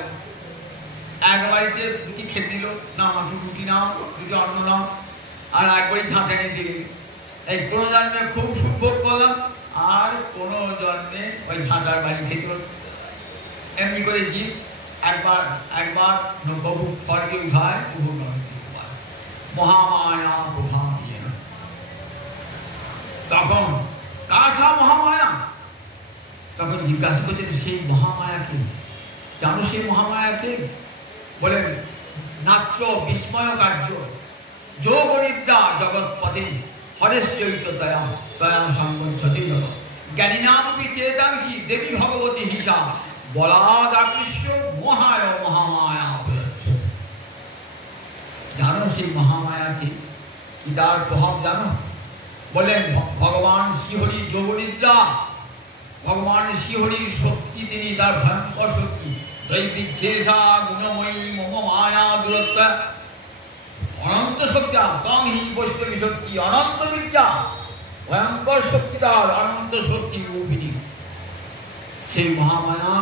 এক বাড়িতে দুটি খেতে দিল, না রুটি নাও, দুটি অন্ন নাও, আর এক বাড়ি ঝাঁটা নিয়ে দিল। এই কোনো জন্মে খুব সুখ ভোগ করলাম, আর কোনো জন্মে ওই ঝাঁটার বাড়ি খেতে হল। এমনি করে জীব একবার একবার কবু স্বর্গে উঠায়, কবু নরকে উঠায়। মহামায়া প্রভাব দিয়ে না। তখন কাসা মহামায়া, তখন জিজ্ঞাসা করছে সেই মহামায়া কি? জানো সেই মহামায়াকে? বলেন নাট্য বিস্ময় কার্য যোগনিদ্রা জগৎপতি হরেশ্চৈত দয়া দয়া সংগচ্ছতি জগৎ জ্ঞানী নামপি চেতাংশী দেবী ভগবতী হিসা বলাদাকৃষ্য মহায় মহামায়া প্রযচ্ছতি। জানো সেই মহামায়াকে? কি তার প্রভাব জানো? বলেন ভগবান শ্রীহরির যোগনিদ্রা, ভগবান শ্রীহরির শক্তি, তিনি তার ভয়ঙ্কর শক্তি দৈবিচ্ছেষা গুণময়ী মম মায়া দূরত্ব অনন্ত শক্তি তং হি বৈষ্ণবী শক্তি অনন্ত বিদ্যা ভয়ঙ্কর শক্তি তার অনন্ত শক্তি রূপিণী। সেই মহামায়া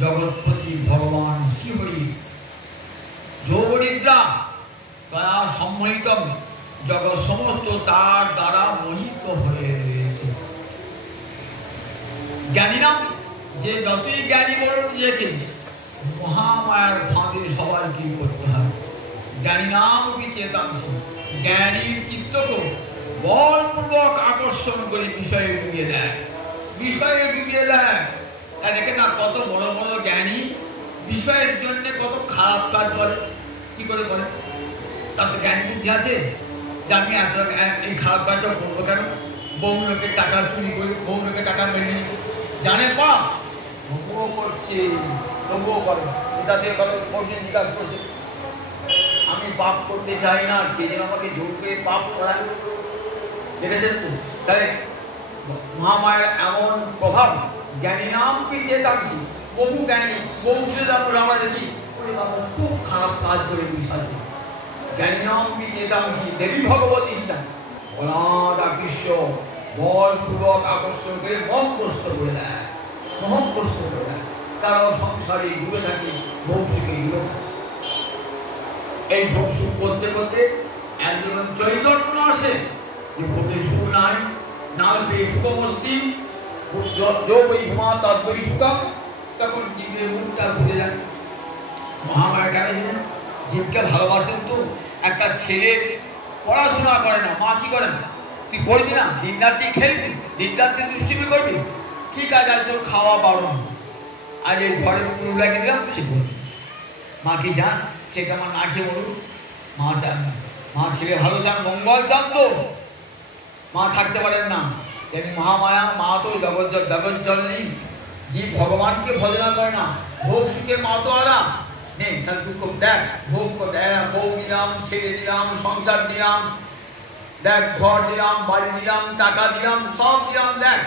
জগৎপতি ভগবান শ্রীহরি যোগনিদ্রা দয়া সম্মোহিত জগৎ সমস্ত তার দ্বারা মোহিত হয়ে রয়েছে। জ্ঞানীরা যে যতই জ্ঞানী বলুন নিজেকে, মহামায়ার ফাঁদে সবাইকে করতে হয়। জ্ঞানী নাম কি চেতাংশী, জ্ঞানীর চিত্তকে বলপূর্বক আকর্ষণ করে বিষয়ে ডুবিয়ে দেয়, বিষয়ে ডুবিয়ে দেয়। দেখে না কত বড় বড় জ্ঞানী বিষয়ের জন্য কত খারাপ কাজ করে। কি করে করে? তার তো জ্ঞান বুদ্ধি আছে যে আমি এত এই খারাপ কাজটা করবো কেন? বহু লোকের টাকা চুরি করি, বহু লোকের টাকা মেনে নিই, জানে পাপ তবুও করছে, তবুও করে। এটাতে কত কঠিন জিজ্ঞাসা করছে, আমি পাপ করতে চাই না, কে যেন আমাকে জোর করে পাপ করায়। দেখেছেন তো? তাহলে মহামায়ের এমন প্রভাব। জ্ঞানী নাম কি চেতাংশী, বহু জ্ঞানী বহু আমরা দেখি খুব খারাপ কাজ করে বিষাছে। জ্ঞানী নাম কি চেতাংশী দেবী ভগবতী অনাদাকৃষ্য বলপূর্বক আকর্ষণ করে মোহগ্রস্ত করে দেয়, মোহগ্রস্ত করে দেয়। তারাও সংসারে ডুবে থাকে, ভৌসুকে ডুবে থাকে। এই ভৌসুক করতে করতে একজন চৈতন্য আসে যে ভোটে সুখ নাই, নালবে সুখমস্তি যোগই হুমা তদ্বৈ সুখম। তখন জীবের মুখটা ঘুরে যায়। মহামায়া কেন ছিলেন? জীবকে ভালোবাসেন তো। একটা ছেলে পড়াশোনা করে না, মা কি করে না? তুই পড়বি না, দিন রাত্রি খেলবি, দিন রাত্রি দুষ্টুমি করবি, ঠিক আছে আজ তোর খাওয়া বারণ, আজ এই ঘরে পুরো লাগিয়ে দিলাম, সে করবি। মা কি জান সেটা আমার না খেয়ে বলুন? মা চান না, মা ছেলে ভালো চান, মঙ্গল চান তো মা থাকতে পারেন না। তেমনি মহামায়া মা তো জগৎ জননী, জীব ভগবানকে ভজনা করে না, ভোগ সুখে মা তো আরাম নেই, তার দুঃখ দেখ, ভোগ বউ দিলাম, ছেড়ে দিলাম, সংসার দিলাম, দেখ ঘর দিলাম, বাড়ি দিলাম, টাকা দিলাম, সব দিলাম, দেখ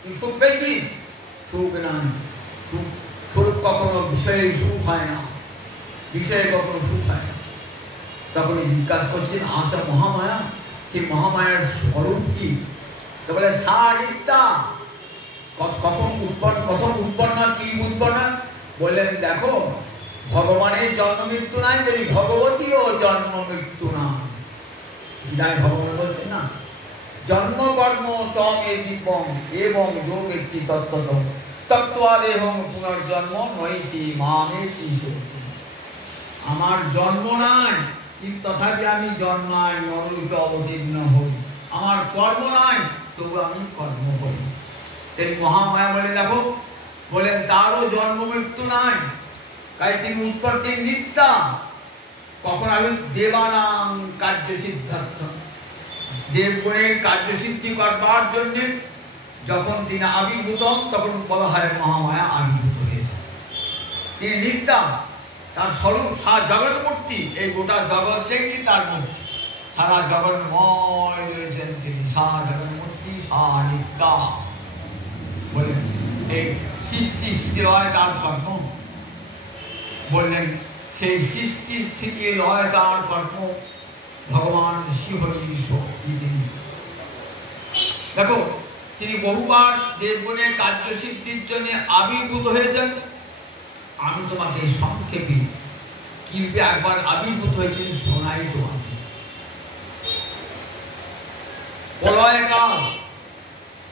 তুই সুখ পেয়েছি? সুখ নাই। সুখ কখনো বিষয়ে সুখ হয় না, বিষয়ে কখনো সুখ হয় না। তখন জিজ্ঞাসা করছেন আশা মহামায়া, সেই মহামায়ার স্বরূপ কি? তো বলে সারিতা। কখন উৎপন্ন কি উৎপন্ন? বললেন দেখো ভগবানের জন্ম মৃত্যু নাই, তেমনি ভগবতীরও জন্ম মৃত্যু নাই। বিদায় ভগবান বলছেন না, জন্ম কর্ম চমে জীবম এবং যোগ একটি তত্ত্ব তত্ত্বাদেহং পুনর্জন্ম নৈতি মামেতি। আমার জন্ম নাই কিন্তু তথাপি আমি জন্মাই, নররূপে অবতীর্ণ হই। আমার কর্ম নাই তবু আমি কর্ম করি। তাই মহামায়া বলে দেখো, বলেন তারও জন্ম মৃত্যু নাই, তাই তিনি উৎপত্তির নিত্যা। কখন আমি দেবানাং কার্য সিদ্ধার্থ, দেবগণের কার্যসিদ্ধি করবার জন্য যখন তিনি আবির্ভূত, তখন বলা হয় মহামায়া আবির্ভূত হয়েছে। তিনি নিত্যা, তার স্বরূপ সারা জগৎ মূর্তি, এই গোটা জগৎ থেকে তার মূর্তি, সারা জগন্ময় রয়েছেন তিনি, সারা জগৎ মূর্তি সারা নিত্যা। বলেন এই সৃষ্টি স্থিতি লয় তার কর্ম। বললেন সেই সৃষ্টি স্থিতি লয় তার কর্ম ভগবান শ্রীহরির শক্তি। দেখো তিনি বহুবার দেবগণের কার্যসিদ্ধির জন্য আবির্ভূত হয়েছেন। আমি তোমাকে সংক্ষেপে কিভাবে একবার আবির্ভূত হয়েছেন শোনাই তোমাকে।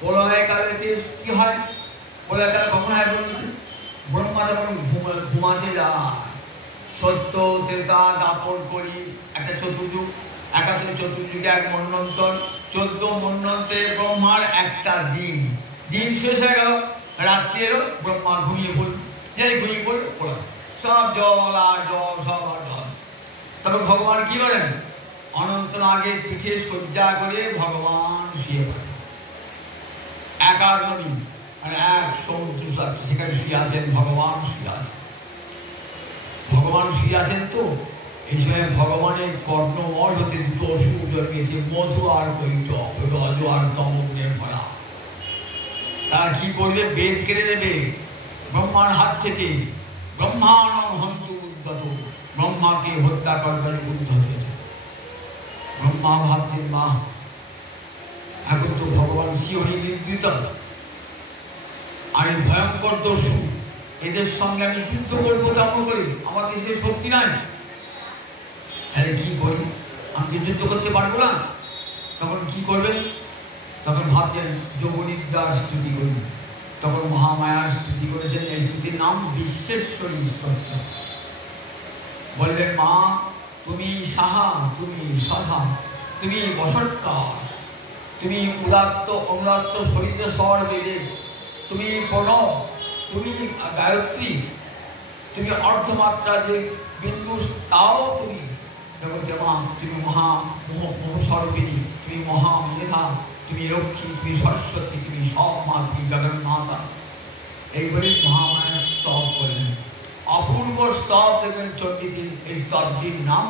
প্রলয়কালে কি হয়? প্রলয়কালে কখন হয়? ব্রহ্মা যখন ঘুমাতে যায়, সত্য ত্রেতা দাপর করি একটা চতুর্যুগ, একাত্তর চতুর্যুগে এক মন্বন্তর, 14 মন্বন্তের ব্রহ্মার একটা দিন শেষ হয়ে গেল, রাত্রি এলো, ব্রহ্মা ঘুমিয়ে পড়ল। যেই ঘুমিয়ে পড়ে পড়া, সব জল আর জল, সব আর জল। তবে ভগবান কি করেন, অনন্ত নাগের পিঠে শয্যা করে ভগবান শুয়ে পড়ে। একার নদী মানে এক সমুদ্র, সেখানে শুয়ে আছেন ভগবান, শুয়ে আছেন। ভগবান শুয়ে আছেন তো এই সময় ভগবানের কর্ণমল হতে দুটো অসুর জন্মেছে, মধু আর কৈটব, রজ আর তমগুণের ভরা। তারা কি করবে, বেদ কেড়ে নেবে ব্রহ্মার হাত থেকে। ব্রহ্মাণ হন্তু উদ্যত, ব্রহ্মাকে হত্যা করবার উদ্ধত হয়েছে। ব্রহ্মা ভাবছেন, মা এখন তো ভগবান শিহরি নিদ্রিত, আর এই ভয়ঙ্কর দস্যু, এদের সঙ্গে আমি যুদ্ধ করবো কেমন করে, আমার দেশে শক্তি নাই, তাহলে কি করি, আমি যুদ্ধ করতে পারবো না। তখন কি করবে, তখন ভাবছেন যোগনিদ্রার স্তুতি করি। তখন মহামায়ার স্তুতি করেছেন, এই স্তুতির নাম বিশ্বেশ্বরী স্তোত্র। বললেন, মা তুমি সাহা, তুমি সধা, তুমি বসৎকার, তুমি উদাত্ত অনুদাত্ত শরীরে স্বর বেদে, তুমি প্রণব, তুমি গায়ত্রী, তুমি অর্ধমাত্রা যে বিন্দু তাও তুমি জগতে মা, তুমি মহাস্বরূপিণী, তুমি মহামেধা, তুমি লক্ষ্মী, তুমি সরস্বতী, তুমি সব মা, তুমি জগন্মাতা। এইভাবে মহামায়া স্তব করলেন। অপূর্ব স্তব দেখবেন চণ্ডীতে। এই স্তবটির নাম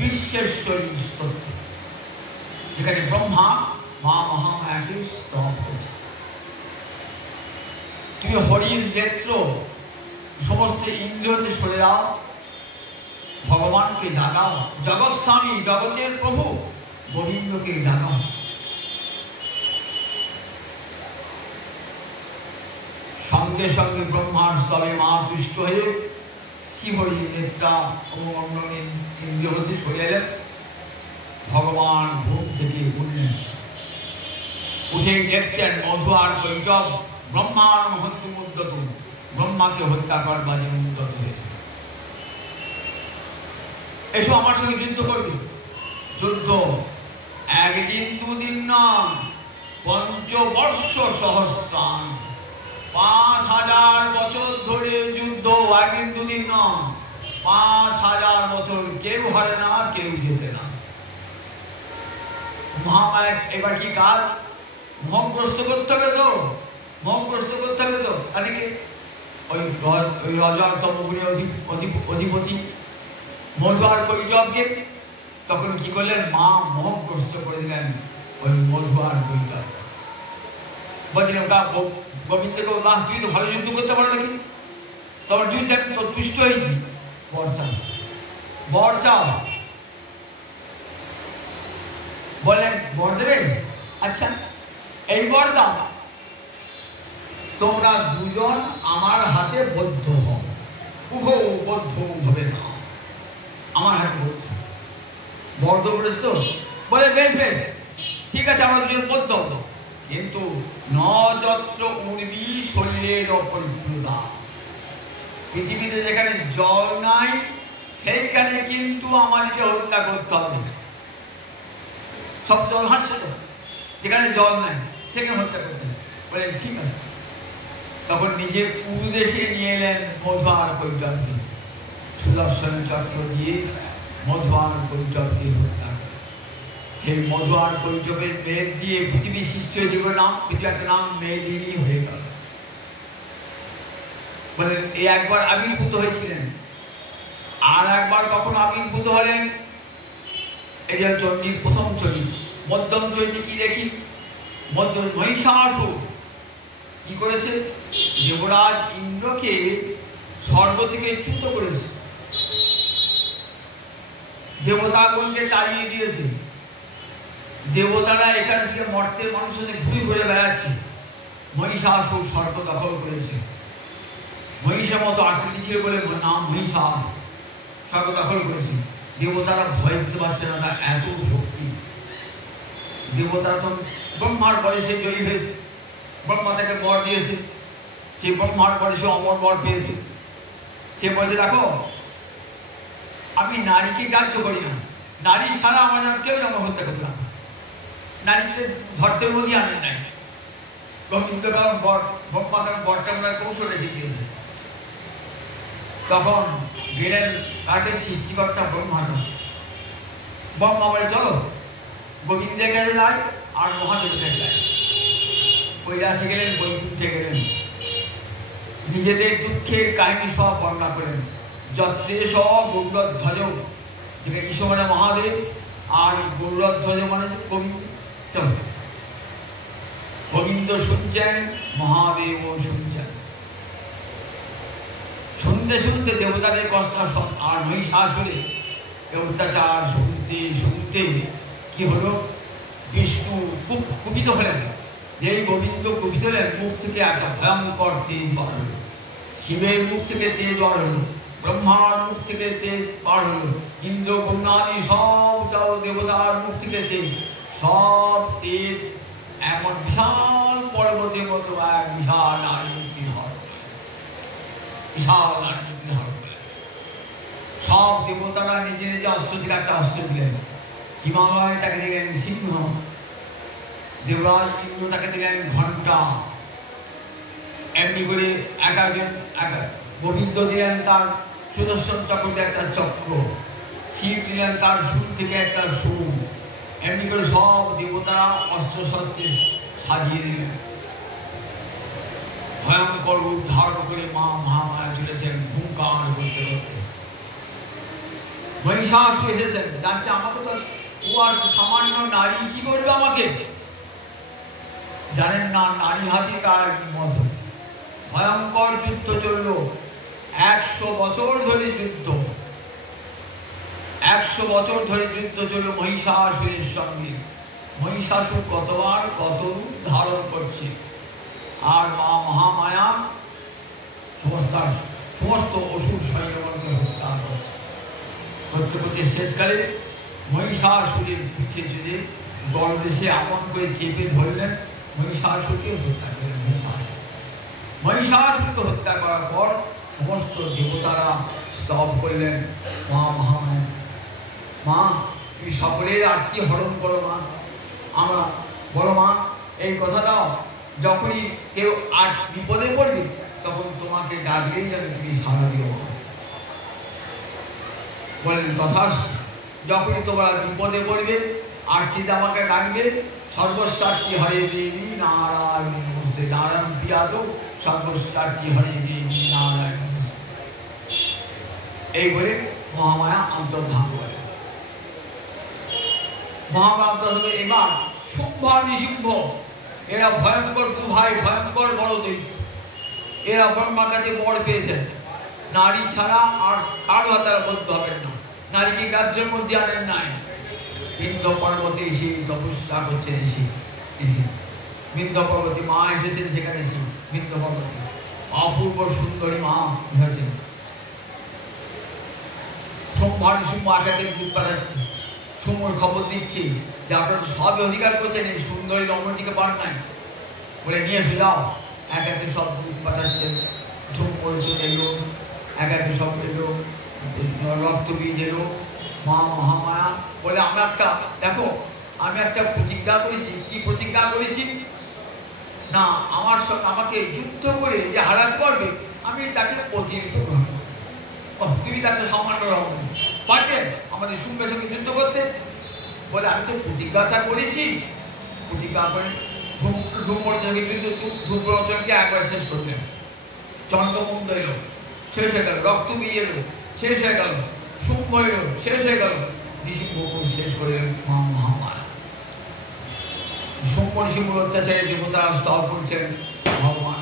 বিশ্বেশ্বরী স্তোত্র, যেখানে ব্রহ্মা মা মহামায়াকে স্তব করেছে। তুমি হরির নেত্র, সমস্ত ইন্দ্রিয়তে সরে দাও, ভগবানকে জাগাও, জগৎ স্বামী, জগতের প্রভু গোবিন্দকে জাগাও। সঙ্গে সঙ্গে ব্রহ্মার স্তবে মা তুষ্ট হয়ে শিবহরি নেত্রা অন্য ইন্দ্রিয় হতে সরে এলেন। ভগবান ঘুম থেকে উঠলেন, উঠে দেখছেন মধু আর কৈটব ব্রহ্মার মহত্ব উদ্যত, ব্রহ্মাকে হত্যা করবার উদ্যত হয়েছে। এসো আমার সঙ্গে যুদ্ধ করবে। যুদ্ধ একদিন দুদিন নয়, পঞ্চবর্ষ সহস্রান, 5000 বছর ধরে যুদ্ধ। একদিন দুদিন নয়, 5000 বছর। কেউ হারে না, কেউ যেতে না। মহামায়া এবার কি কাজ, মোহগ্রস্ত করতে হবে তো, মোহগ্রস্ত করতে হবে তো। এদিকে ওই রজার তমগুণের অধিপতি মধু আর কৈটবকে তখন কি করলেন, মা মোহগ্রস্ত করে দিলেন ওই মধু আর কৈটব। বলছিলেন গোবিন্দকে, তুই তো ভালো যুদ্ধ করতে পারো নাকি, তোমার যুদ্ধে আমি তো তুষ্ট হয়েছি, বর্ষা বর্ষা। বললেন বর দেবেন, আচ্ছা এই বর দাও, তোমরা দুজন আমার হাতে বদ্ধ হও, উভয় বদ্ধ হবে না, আমার হাতে বদ্ধ। বদ্ধ করেছে তো, বলে বেশ বেশ ঠিক আছে, আমরা দুজন বদ্ধ হতো, কিন্তু ন যত্র উর্বী শরীরের অপরিপ্লুতা, পৃথিবীতে যেখানে জল নাই সেইখানে কিন্তু আমাদেরকে হত্যা করতে হবে। সব জল হাসছে তো, যেখানে জল নাই সেখানে হত্যা করতে হবে। বলেন ঠিক আছে। তখন নিজের উদ্দেশ্যে নিয়ে এলেন মধু আর কৈটবকে, সুদর্শন চক্র দিয়ে মধু আর কৈটবকে হত্যা করে। সেই মধু আর কৈটবের মেদ দিয়ে পৃথিবী সৃষ্টি হয়েছিল, নাম পৃথিবী একটা নাম মেদিনী হয়ে গেল। বলেন এই একবার আবির্ভূত হয়েছিলেন, আর একবার কখন আবির্ভূত হলেন, এই যে চণ্ডীর প্রথম চরিত্র। মধ্যম চরিত্রে কি দেখি, মহিষাসুর কি করেছে, দেবরাজ ইন্দ্রকে স্বর্গ থেকে চ্যুত করেছে, দেবতাগণকে তাড়িয়ে দিয়েছে। দেবতারা এখানে সে মর্তের মানুষের ঘুরে ঘুরে বেড়াচ্ছে। মহিষাসুর স্বর্গ দখল করেছে। মহিষের মতো আকৃতি ছিল বলে নাম মহিষাস, স্বর্গ দখল করেছে। দেবতারা ভয় দিতে পারছে না, তার এত শক্তি। দেবতারা তো ব্রহ্মার পরে সে জয়ী হয়েছে, ব্রহ্মা তাকে বর দিয়েছে, সেই ব্রহ্মার পরে সে অমর বর পেয়েছে। সে বলছে দেখো আমি নারীকে গ্রাহ্য করি না, নারী ছাড়া আমার কেউ যেন হত্যা করতে না, নারীকে ধরতে মধ্যে আমি নাই। গোবিন্দ কারণ বর, ব্রহ্মা কারণ বরটা কৌশল রেখে দিয়েছে। তখন গেলেন তাকে সৃষ্টিকর্তা ব্রহ্মার কাছে। ব্রহ্মা বলে চলো গোবিন্দের কাছে যায় আর মহাদেবের কাছে যায়। কৈলাসে গেলেন, বৈকুণ্ঠে গেলেন, নিজেদের দুঃখের কাহিনী সব বর্ণনা করেন। যত্রে সব গৌরধ্বজ, যেখানে ঈশ্বর মানে মহাদেব আর গৌরধ্বজ মানে গোবিন্দ। চলো গোবিন্দ শুনছেন, মহাদেবও শুনছেন। শুনতে শুনতে দেবতাদের কষ্ট আর মহিষাসুরে অত্যাচার শুনতে শুনতে কি হলো, বিষ্ণু খুব কুপিত হলেন। যেই গোবিন্দ কুপিত হলেন, মুখ থেকে একটা ভয়ঙ্কর তেজ বার হল। শিবের মুখ থেকে তেজ বার হল, ব্রহ্মার মুখ থেকে তেজ বার হল, ইন্দ্র গণাদি সব দেবতার মুখ থেকে তেজ, সব তেজ এমন বিশাল পর্বতের মতো এক বিশাল নারীমূর্তি ধর, বিশাল নারীমূর্তি ধর। সব দেবতারা নিজে নিজে অস্ত্র থেকে একটা অস্ত্র দিলেন। হিমালয় তাকে দিলেন সিংহ, দেবরাজ ইন্দ্র তাকে দিলেন ঘণ্টা। এমনি করে এক একজন গোবিন্দ দিলেন তার সুদর্শন চক্রতে একটা চক্র, শিব দিলেন তার সুর থেকে একটা সুর। এমনি করে সব দেবতারা অস্ত্র শস্ত্রে সাজিয়ে দিলেন। ভয়ঙ্কর রূপ ধারণ করে মা মহামায়া চলেছেন হুঙ্কার করতে করতে। মহিষাসুর এসেছেন, জানছে আমাকে তো ও আর সামান্য নারী কি করবে আমাকে। জানেন না নারী হাতি তার মতো। ভয়ঙ্কর যুদ্ধ চলল, 100 বছর ধরে যুদ্ধ, 100 বছর ধরে যুদ্ধ চলল মহিষাসুরের সঙ্গে। মহিষাসুর কতবার কত রূপ ধারণ করছে, আর মা মহামায়া সমস্ত অসুর সৈন্যগণকে হত্যা করছে। করতে করতে শেষকালে মহিষাসুরের পিঠে যদি গলদেশে আমন করে চেপে ধরলেন, মহিষাসুরকে হত্যা করলেন। মহিষাসুরকে হত্যা করার পর সমস্ত দেবতারা স্তব করলেন মা মহামায়া, মা তুমি সকলের আরতি হরণ করো মা। আমরা বলো মা এই কথা দাও, যখনই কেউ আর বিপদে পড়বে তখন তোমাকে ডাকলেই যেন তুমি সাড়া দিও। বলেন কথা, যখনই তোমরা বিপদে পড়বে আরতিতে আমাকে ডাকবে, সর্বস্বার্থী হরে দেবী নারায়ণ নমস্তে, নারায়ণ পিয়াদ সর্বস্বার্থী হরে দেবী নারায়ণ। এই বলে মহামায়া অন্তর্ধান করে। মহামায়া অন্তর্ধান। এবার শুম্ভ আর নিশুম্ভ এরা ভয়ঙ্কর দু ভাই, ভয়ঙ্কর বড় দৈত্য। এরা ব্রহ্মার কাছে বর পেয়েছেন, নারী ছাড়া আর কারো হাতারা বলতে হবেন না, নারীকে রাজ্যের মধ্যে আনেন নাই। বিন্ধ্য পর্বতে এসে তপস্যা করছেন, এসে বিন্ধ্য পর্বতী মা এসেছেন সেখানে। এসে বিন্ধ্য পর্বতী অপূর্ব সুন্দরী মা হয়েছেন। সোমবার শুম্ভ আকাশে দুধ পাঠাচ্ছে, শুম্ভর খবর দিচ্ছি যে আপনারা সবই অধিকার করছেন, এই সুন্দরী রমণীকে পান নাই, বলে নিয়ে এসে যাও। এক একে সব দুধ পাঠাচ্ছেন, শুম্ভর এলো, এক একে সব এলো, রক্তবীজ এলো। মা মহামায়া বলে আমরা একটা দেখো, আমি একটা প্রতিজ্ঞা করেছি। কি প্রতিজ্ঞা করেছি না, আমার সঙ্গে আমাকে যুদ্ধ করে যে হারাতে পারবে আমি তাকে প্রতিনিধিত্ব করব। তুমি তাকে সামান্য রমণী পারবেন আমাদের শুম্ভের সঙ্গে যুদ্ধ করতে? বলে আমি তো প্রতিজ্ঞাটা করেছি। প্রতিজ্ঞা করে ধূম্রচনকে একবার শেষ করলেন। চন্দ্রমুন্ড এলো, শেষ হয়ে গেল। রক্তবীজ এলো, শেষ হয়ে গেল। শুম্ভ এলো, শেষ হয়ে গেল। নিশুম্ভকে শেষ করে মা মহামায়া। শুম্ভ নিশুম্ভর অত্যাচারে দেবতারা স্তব করছেন ভগবান।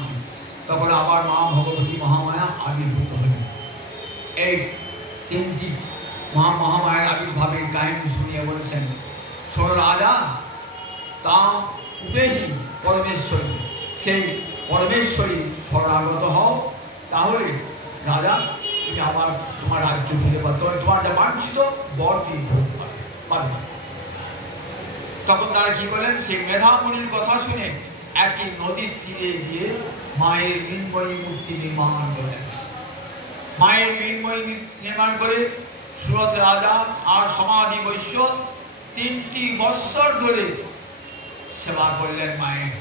তখন আবার মা ভগবতী মহামায়া আবির্ভূত হলেন। এই তিনটি মহামায়ার আবির্ভাবের কাহিনী শুনিয়ে বলছেন, শোনো রাজা, তা উপেহি পরমেশ্বরী, সেই পরমেশ্বরী শরণাগত হও, তাহলে রাজা তুমি আবার তোমার রাজ্য ফিরে পাবে, তোমার যা বাঞ্ছিত বর তুমি পাবে। তখন তারা কি করলেন, সেই মেধামণির কথা শুনে একটি নদীর তীরে গিয়ে মায়ের মৃন্ময়ী মূর্তি নির্মাণ করলেন। মায়ের মৃন্ময়ী নির্মাণ করে সুরত রাজা আর সমাধি বৈশ্য 3টি বৎসর ধরে সেবা করলেন মায়ের।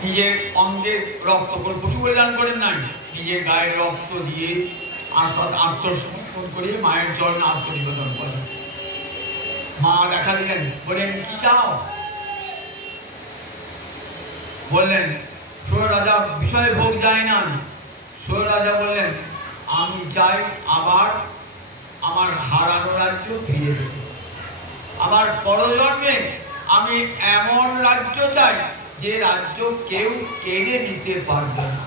নিজের অঙ্গের রক্ত পশু বলিদান করেন নাই, নিজের গায়ের রক্ত দিয়ে আত্মসমর্পণ করে মায়ের চরণে আত্মনিবেদন করেন। মা দেখা দিলেন, বলেন কি চাও? বললেন সুর রাজা বিষয় ভোগ যায় না। সুর রাজা বললেন আমি চাই আবার আমার হারানো রাজ্য ফিরে পেতে। আমার পরজন্মে আমি এমন রাজ্য চাই যে রাজ্য কেউ কেড়ে নিতে পারবে না।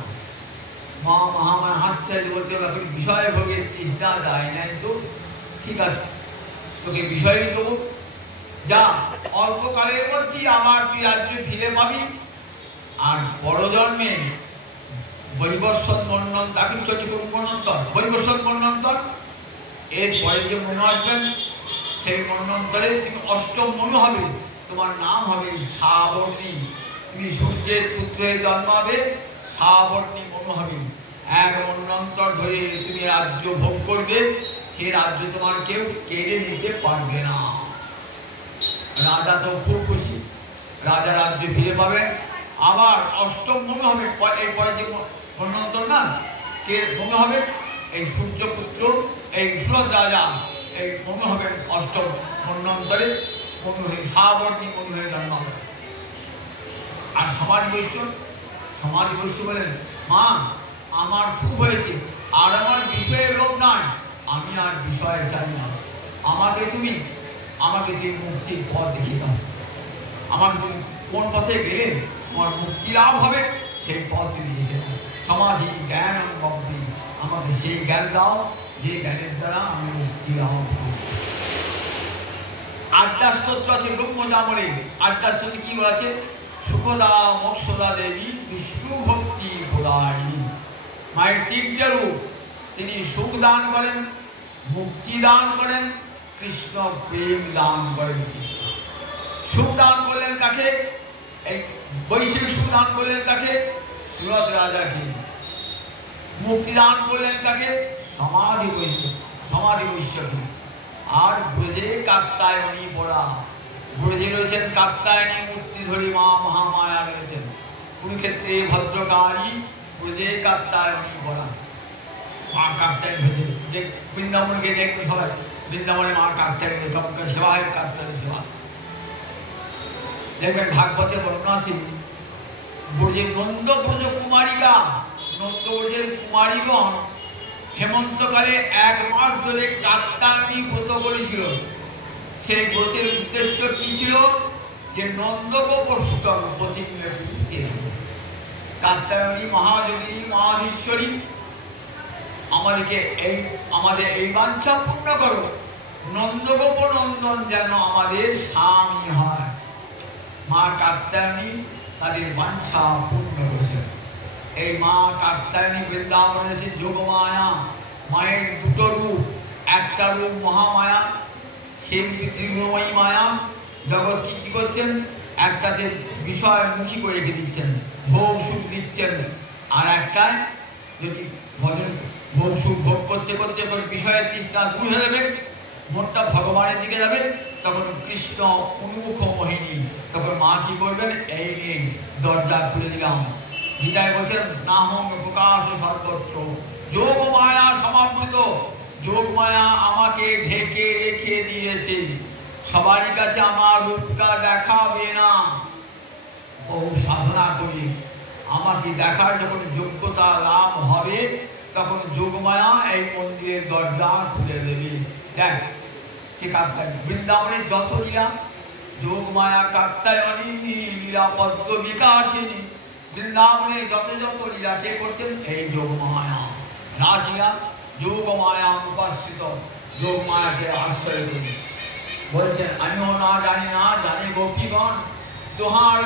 মা মহামায়া হাসছেন, বলতে বিষয় ভোগের তৃষ্ণা যায় নাই তো ঠিক আছে, তোকে বিষয় দেবো, যা অল্পকালের মধ্যেই আমার তুই রাজ্য ফিরে পাবি। আর পরজন্মে বৈবস্বত মন্বন্তর, তাকে চলছে কোন মন্বন্তর? বৈবস্বত মন্বন্তর। এরপরে যে মনু আসবেন সেই মন্বন্তরে তুমি অষ্টম মনু হবে, তোমার নাম হবে সাবর্ণী। তুমি সূর্যের পুত্রে জন্মাবে, সাবর্ণী মনু হবে। এক মন্বন্তর ধরে তুমি রাজ্য ভোগ করবে, সেই রাজ্য তোমার কেউ কেড়ে নিতে পারবে না। রাজা তো খুব খুশি, রাজা রাজ্য ফিরে পাবেন। আবার অষ্টম মনু হবে, এরপরে যে মন্বন্তর না কে মনু হবে? এই সূর্যপুত্র, এই সুরত রাজা, এই মনু হবে অষ্টম মন্বন্তরে মনু হয়ে সাবর্ণী মনু হয়ে জন্মাবে। আর সমাজ বৈশ্য বলেন মা আমার খুব হয়েছে, আর আমার বিষয়ের লোভ নাই, আমি আর বিষয় চাই না। আমাকে তুমি মুক্তির পথ দেখিয়ে দাও। আমাকে তুমি কোন পথে গেলে তোমার মুক্তি লাভ হবে সেই পথ তুমি দেখে দাও। সমাধি জ্ঞান ভক্তি, আমাকে সেই জ্ঞান দাও যে জ্ঞানের দ্বারা আমি মুক্তি লাভ করব। আড্ডা স্তোত্র আছে ব্রহ্মজামলে। আড্ডা স্তোত্রে কি বলেছে? সুখদা মোক্ষদা দেবী বিষ্ণু ভক্তি প্রদায়িনী। মায়ের তিনটে রূপ, তিনি সুখ দান করেন, মুক্তি দান করেন, কৃষ্ণ প্রেম দান করেন। সুখ দান করলেন কাকে? এই বৈশ্বিক সুখ দান করলেন কাকে? সুরত রাজাকে। মুক্তি দান করলেন কাকে? সমাধি বৈশ্যকে। আর ব্রজে কাত্যায়নী পড়া, ব্রজে রয়েছেন কাত্যায়নী মূর্তি ধরি মা মহামায়া রয়েছেন। কুরুক্ষেত্রে ভদ্রকালী, ব্রজে কাত্যায়নী পড়া। মা কাত্যায়নী ভেজে যে বৃন্দাবনকে দেখবে সবাই, বৃন্দাবনে মা কাত্যায়নী চমৎকার সেবা হয়, কাত্যায়নী সেবা। দেখবেন ভাগবতে বর্ণনা আছে, ব্রজের নন্দব্রজ কুমারিকা, নন্দব্রজের কুমারীগণ হেমন্তকালে 1 মাস ধরে কাত্যায়নী ব্রত করেছিল। সেই ব্রতের উদ্দেশ্য কি ছিল? যে নন্দগোপ সুতম প্রতিজ্ঞা। কাত্যায়নী মহাযোগিনী মহাধীশ্বরী, আমাদের এই বাঞ্ছা পূর্ণ করো, নন্দগোপ নন্দন যেন আমাদের স্বামী হয়। মা কাত্যায়নী তাদের বাঞ্ছা পূর্ণ করেছেন। এই মা কাত্যায়নী বৃন্দাবনে আছে যোগমায়া। মায়ের দুটো রূপ, একটা রূপ মহামায়া, সেই ত্রিগুণময়ী মায়া। জগৎকে কি করছেন? একটাতে বিষয় মুখী করে রেখে দিচ্ছেন, ভোগ সুখ দিচ্ছেন। আর একটায় যদি ভজন ভোগ সুখ ভোগ করতে করতে বিষয়ের তৃষ্ণা দূর হয়ে যাবে, মনটা ভগবানের দিকে যাবে, তখন কৃষ্ণ উন্মুখ মোহিনী। তখন মা কি করবেন? এই নিয়ে দরজা খুলে দিলাম। গীতায় বলছেন নাহং প্রকাশ সর্বত্র যোগ মায়া সমাবৃত। যোগ মায়া আমাকে ঢেকে রেখে দিয়েছে, সবারই কাছে আমার রূপটা দেখাবে না। বহু সাধনা করি, আমাকে দেখার যখন যোগ্যতা লাভ হবে, তখন যোগমায়া এই মন্দিরের দরজা খুলে দেবে। দেখ সে কাত্যায়নী বৃন্দাবনের যত লীলা, যোগমায়া কাত্যায়নী লীলা পদ্ম বিকাশিনী। বৃন্দাবনে যত লীলা কে করছেন? এই যোগমায়া। রাসলীলা যোগমায়া উপাশ্রিত, যোগমায়াকে আশ্রয় করি। বলছেন আমিও না জানি না, জানি গোপীগণ দোহার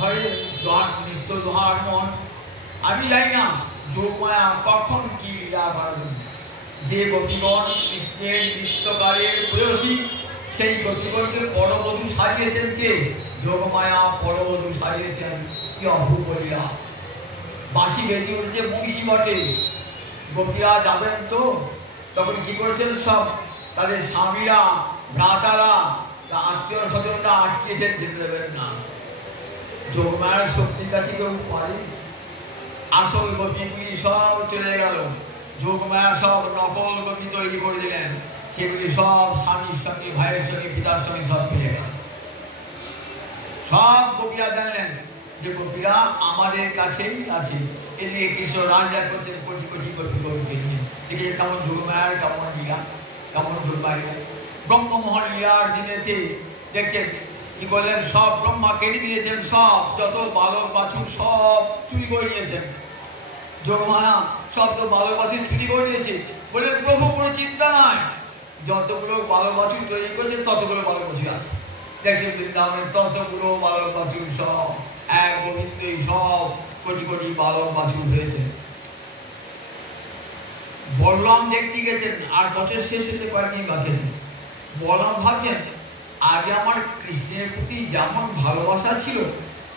হরে দোহার নিত্য দোহার মন। আমি জানি না যোগমায়া কখন কি লীলা করবেন। যে গোপীগণ কৃষ্ণের নিত্যকালের প্রেয়সী, সেই গোপীগণকে পরবধূ সাজিয়েছেন কে? যোগমায়া পরবধূ সাজিয়েছেন। কি অপূর্ব লীলা! বাঁশি বেজে উঠেছে বংশী বটে, গোপীরা যাবেন তো তখন কি করেছেন? সব তাদের স্বামীরা, ভ্রাতারা, আত্মীয় স্বজনরা আটকেছেন, যেতে দেবেন না। যোগমায়ার শক্তির কাছে কেউ পারে? আসল গোপীগুলি সব চলে গেল, যোগমায়া সব নকল গোপী তৈরি করে দিলেন, সেগুলি সব স্বামীর সঙ্গে, ভাইয়ের সঙ্গে, পিতার সঙ্গে সব ফিরে গেল। সব গোপীরা জানলেন যে গোপীরা আমাদের কাছেই আছে। এদিকে কৃষ্ণ রাজা করছেন কোটি কোটি গোপী গোপীকে নিয়ে। এদিকে কেমন যোগমায়ার কেমন লীলা, কেমন দুর্বাহী। ব্রহ্মমোহন লীলার দিনেতে দেখছেন কি বললেন, সব ব্রহ্মা কেটে দিয়েছেন, সব যত বালক বাছুর সব চুরি করে নিয়েছেন। যোগমায়া সব তো বালক বাছুর চুরি করে দিয়েছে। বলে প্রভু কোনো চিন্তা নাই, যতগুলো বালক বাছুর তৈরি করেছেন ততগুলো বালক বাছুর আছে। দেখছেন বৃন্দাবনের ততগুলো বালক বাছুর সব এক গোবিন্দই সব কোটি কোটি বালক বাছুর হয়েছে। বলরাম দেখতে গেছেন, আর বছর শেষ হতে কয়েকদিন বাকি আছে। বলরাম ভাবছেন আগে আমার কৃষ্ণের প্রতি যেমন ভালোবাসা ছিল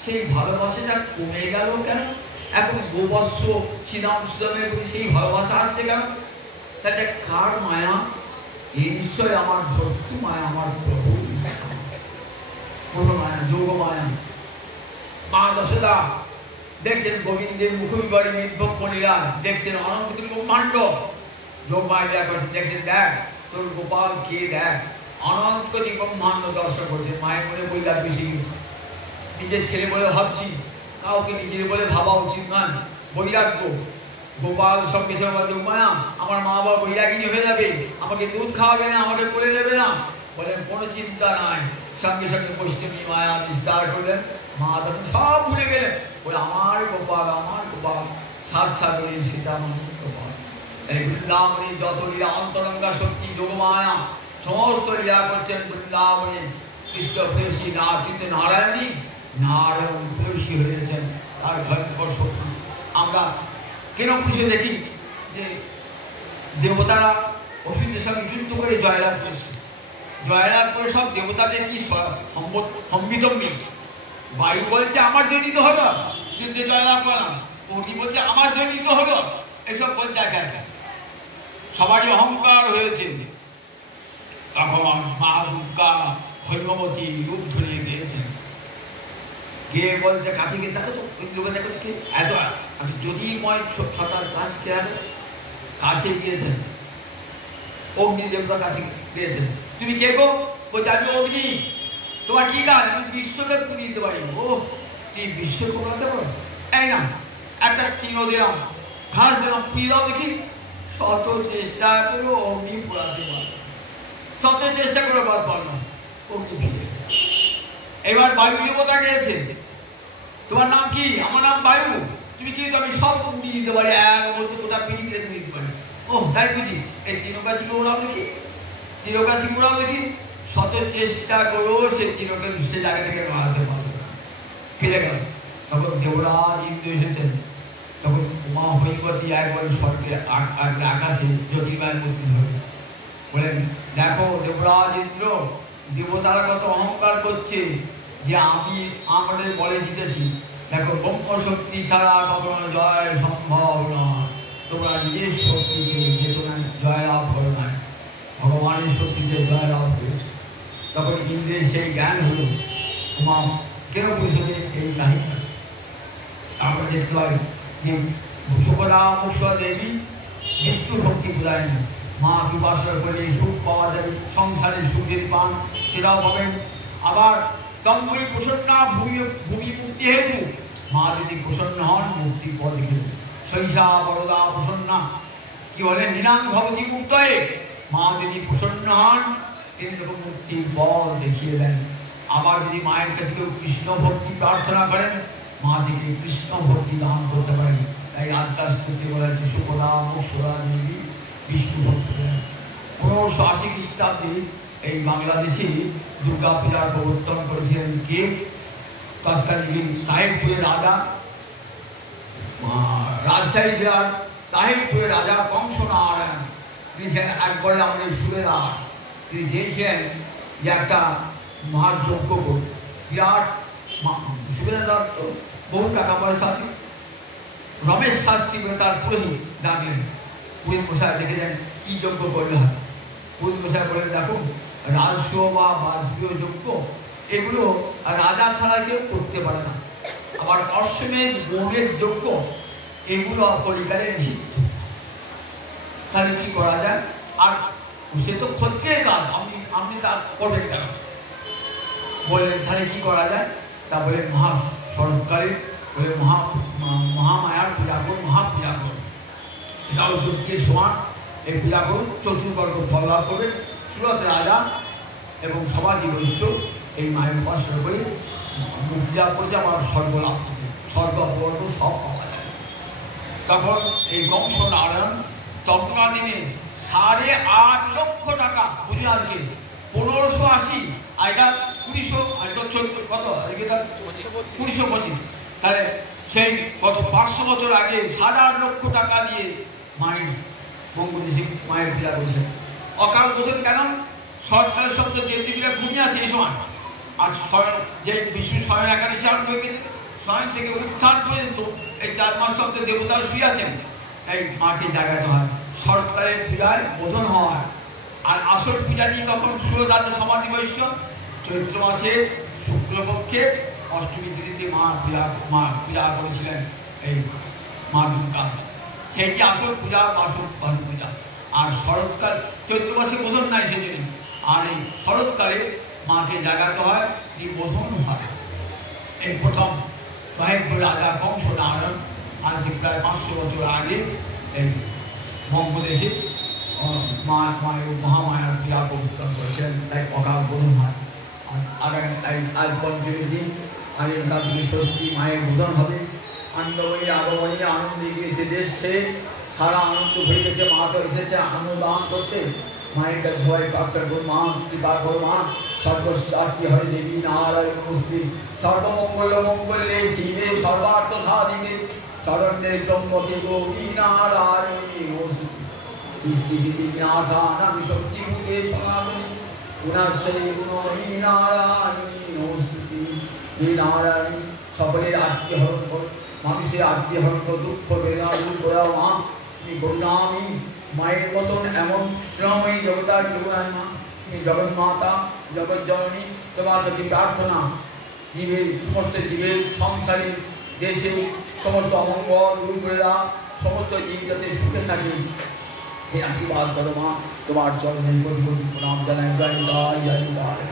সেই ভালোবাসাটা কমে গেল কেন? এখন গোবৎস শ্রীরামের প্রতি সেই ভালোবাসা আসছে কেন? তাহলে কার মায়া? এই নিশ্চয় আমার ভক্তি মায়া, আমার প্রভু মায়া, যোগ মায়া। মা যশোদা দেখছেন গোবিন্দের মুখবিবারী নির্ভক্ষ লীলা, দেখছেন অনন্ত ব্রহ্মাণ্ড। যোগ মায়া করছেন, দেখছেন দেখ তোর গোপাল কে, দেখ অনন্ত কোটি ব্রহ্মাণ্ড দর্শন করছে। মায়ের মনে বৈরাগ বেশি গেছে, নিজের ছেলে বলে ভাবছি, কাউকে নিজের বলে ভাবা উচিত নয়। বৈরাগ্য গোপাল সঙ্গে সঙ্গে যোগমায়া আমার মা বাবা বৈরাগিনী হয়ে যাবে, আমাকে দুধ খাওয়াবে না, আমাকে কোলে দেবে না। বলেন কোনো চিন্তা নাই। সঙ্গে সঙ্গে বৈষ্ণবী মায়া বিস্তার করলেন। মা তখন সব ভুলে গেলেন, বলে আমার গোপাল, আমার গোপাল, সাত সাগরের সীতামণি গোপাল। এই বৃন্দাবনের যত লীলা অন্তরঙ্গা শক্তি যোগমায়া সমস্ত লীলা করছেন বৃন্দাবনে। কৃষ্ণ প্রেয়সী নাচিত নারায়ণী, নারায়ণ প্রেয়সী হয়েছেন, তার ভয়ঙ্কর শক্তি। আমরা কেন পুষে দেখি যে দেবতারা অসুরদের সঙ্গে যুদ্ধ করে জয়লাভ করেছে, জয়লাভ করে সব দেবতাদের কি সম্মিতম্বী। বায়ু বলছে আমার জন্যই তো হলো যুদ্ধে জয়লাভ করলাম, অগ্নি বলছে আমার জন্যই তো হলো, এসব বলছে একা একা। সবারই অহংকার হয়েছে। তখন মা দুর্গা হৈমবতী রূপ ধরিয়ে গিয়েছেন, গিয়ে বলছে কাছে গিয়ে দেখো তো ওই লোকে দেখো কে এত জ্যোতির্ময় ছটার কাজ কে আছে। কাছে গিয়েছেন, অগ্নি দেবতার কাছে গিয়েছেন। তুমি কে গো? বলছে আমি অগ্নি। তোমার কি কাজ? আমি বিশ্বকে পুড়িয়ে দিতে পারি। ও তুমি বিশ্ব পুরাতে পারো? এই না একটা চিহ্ন দিলাম, ঘাস দিলাম, পুড়িয়ে দাও দেখি। শত চেষ্টা করো অগ্নি পোড়াতে পারো, শত চেষ্টা করে বাদ পারো, অগ্নি ফিরে। এবার বায়ু দেবতা গিয়েছে, তোমার নাম কি? আমার নাম বায়ু। তুমি কি? আমি সব পুড়িয়ে দিতে পারি, এক বলতে কোথাও পৃথিবীতে পুড়িয়ে দিতে পারি। ও তাই বুঝি? এই তৃণকাশিকে ওরাও দেখি, তৃণকাশি ওরাও দেখি। শত চেষ্টা করো সে তৃণকে সে জায়গা থেকে মারতে পারবে না, ফিরে গেল। তখন দেবরাজ ইন্দ্র এসেছেন, তখন মা হৈমবতী একবারে স্বর্গে আকাশে জ্যোতির্ময় মূর্তি ধরে বলেন, দেখো দেবরাজ ইন্দ্র, দেবতারা কত অহংকার করছে যে আমি আমাদের বলে জিতেছি। দেখো ব্রহ্ম শক্তি ছাড়া কখনো জয় সম্ভব নয়। তোমরা নিজের শক্তিতে যে তোমার জয় লাভ করো নাই, ভগবানের শক্তিতে জয় লাভ করেছে। তখন ইন্দ্রের সেই জ্ঞান হল, মা কেন বুঝতে এই কাহিনী। আমরা দেখতে পাই যে সুখদা মুখ দেবী বিষ্ণু ভক্তি প্রদায়ী, মা উপাসনা করে সুখ পাওয়া যাবে, সংসারের সুখের পান সেটাও পাবেন। আবার তন্ময়ী প্রসন্না ভূমি মুক্তি হেতু, মা যদি প্রসন্ন হন মুক্তি পদ হেতু। শৈশা বরদা প্রসন্না কি বলেন, নিরাং ভবতী মুক্তয়ে, মা যদি প্রসন্ন হন তিনি তখন মুক্তির পথ দেখিয়ে দেন। আবার যদি মায়ের কাছে কেউ কৃষ্ণ ভক্তি প্রার্থনা করেন, মা থেকে কৃষ্ণ ভক্তি দান করতে পারেন। তাই আত্মার স্তুতি বলা হচ্ছে সুখদা মুখদা দেবী বিষ্ণু ভক্তি। 1580 খ্রিস্টাব্দে এই বাংলাদেশে দুর্গা পূজার প্রবর্তন করেছিলেন কে? তৎকালীন তাহিরপুরের রাজা, রাজশাহী জেলার তাহিরপুরের রাজা কংসনারায়ণ। তিনি ছিলেন একবারে আমাদের সুবেদার। তিনি চেয়েছিলেন যে একটা মহাযজ্ঞ করুন, বিরাট সুবেদার তো বহু টাকা পয়সা আছে। রমেশ শাস্ত্রী বলে তার পুরোহিত ডাকলেন, পুরোহিত মশাই দেখেছেন কি যজ্ঞ করলে হয়। পুরোহিত মশাই বলেন, দেখুন রাজস্ব বা বাজপেয় যজ্ঞ এগুলো রাজা ছাড়া কেউ করতে পারে না। আবার অশ্বমেধ বনের যজ্ঞ এগুলো অপরিকারে নিষিদ্ধ। তাহলে কি করা যায়? আর সে তো ক্ষত্রিয়ের কাজ, আপনি তা করবেন কেন? বললেন তাহলে কি করা যায়? তা বলে মহা শরৎকালে বলে মহামায়ার পূজা করুন, মহাপূজা করুন। এটাও যজ্ঞের সমান। এই পূজা করুন, চতুর্বর্গ ফল লাভ করবেন। সুরত রাজা এবং সমাধি বৈশ্য এই মায়ের উপাসনা করে মুক্তি লাভ করেছে, আবার স্বর্গ লাভ করছে, স্বর্গ অপবর্গ সব পাওয়া যায়। তখন এই কংস নারায়ণ তৎকালীনে 8.5 লক্ষ টাকা, বুঝলেন আজকে 1580, আর এটা 2000, আর এটা 14 কত, এটা 2025। তাহলে সেই কত 500 বছর আগে 8.5 লক্ষ টাকা দিয়ে মায়ের বঙ্গদেশী মায়ের পূজা করেছেন। অকাল বোধন কেন? সরকারের শব্দ দেবদেবীরা ঘুমিয়ে আছে এই সময়। আর যে বিশ্ব স্বয়ং একাদশী আরম্ভ হয়ে গেছে, স্বয়ং থেকে উত্থান পর্যন্ত এই 4 মাস শব্দে দেবতারা শুয়ে আছেন। এই মাকে জাগাতে হয়, সরকারের পূজায় বোধন হয়। আর আসল পূজা নিয়ে তখন সুরদাতা সমাধি বৈশ্য চৈত্র মাসে শুক্লপক্ষে অষ্টমী তিথিতে মা পূজা করেছিলেন এই মা দুর্গা। সেইটি আসল পূজা, বাসক পূজা। আর শরৎকাল চৈত্র মাসে বোধন নাই সেজন্য। আর এই শরৎকালে মাকে জাগাতে হয়, বোধন হয়। এই প্রথম কয়েকবার রাজা কংস নারায়ণ আজ প্রায় 500 বছর আগে এই বঙ্গদেশে মহামায়ার পূজা প্রবর্তন করেছিলেন, তাই অকাল বোধন হয়। আগামী আজ পঞ্চমী দিন, আগামীকাল থেকে ষষ্ঠী মায়ের বোধন হবে। আনন্দময়ী আগমনী আনন্দে গিয়েছে দেশ ছেড়ে, সারা আনন্দ হয়ে গেছে। মা তো এসেছে আনন্দান করতে। মায়ের কাছে সবাই প্রার্থনা করুন, মা কৃপা করো মা, সর্বস্বার্থী হরে দেবী নারায়ণ মূর্তি, সর্বমঙ্গল মঙ্গলে শিবে সর্বার্থ সাধিকে, শরণ্যে ত্রম্বকে গৌরী নারায়ণী মূর্তি, সৃষ্টি বিধি বিনাশানামি শক্তিভূতে সনাতনী, গুণাশ্রয়ী গুণময়ী নারায়ণী নমস্তুতি। হে নারায়ণী, সকলের আত্মীয় হরণ কর, মানুষের আত্মীয় হরণ কর, দুঃখ বেদনা দূর করাও মা, তুমি করুণাময়ী। মায়ের মতন এমন স্নেহময়ী জগতার কেউ নাই মা, তুমি জগন্মাতা, জগৎ জননী। তোমার প্রতি প্রার্থনা, জীবের সমস্ত জীবের সংসারে দেশে সমস্ত অমঙ্গল দূর করে দাও, সমস্ত জীব যাতে সুখে থাকে এই আশীর্বাদ করো মা। তোমার চরণে কোটি কোটি প্রণাম জানাই। জয় জয় জয় জয়।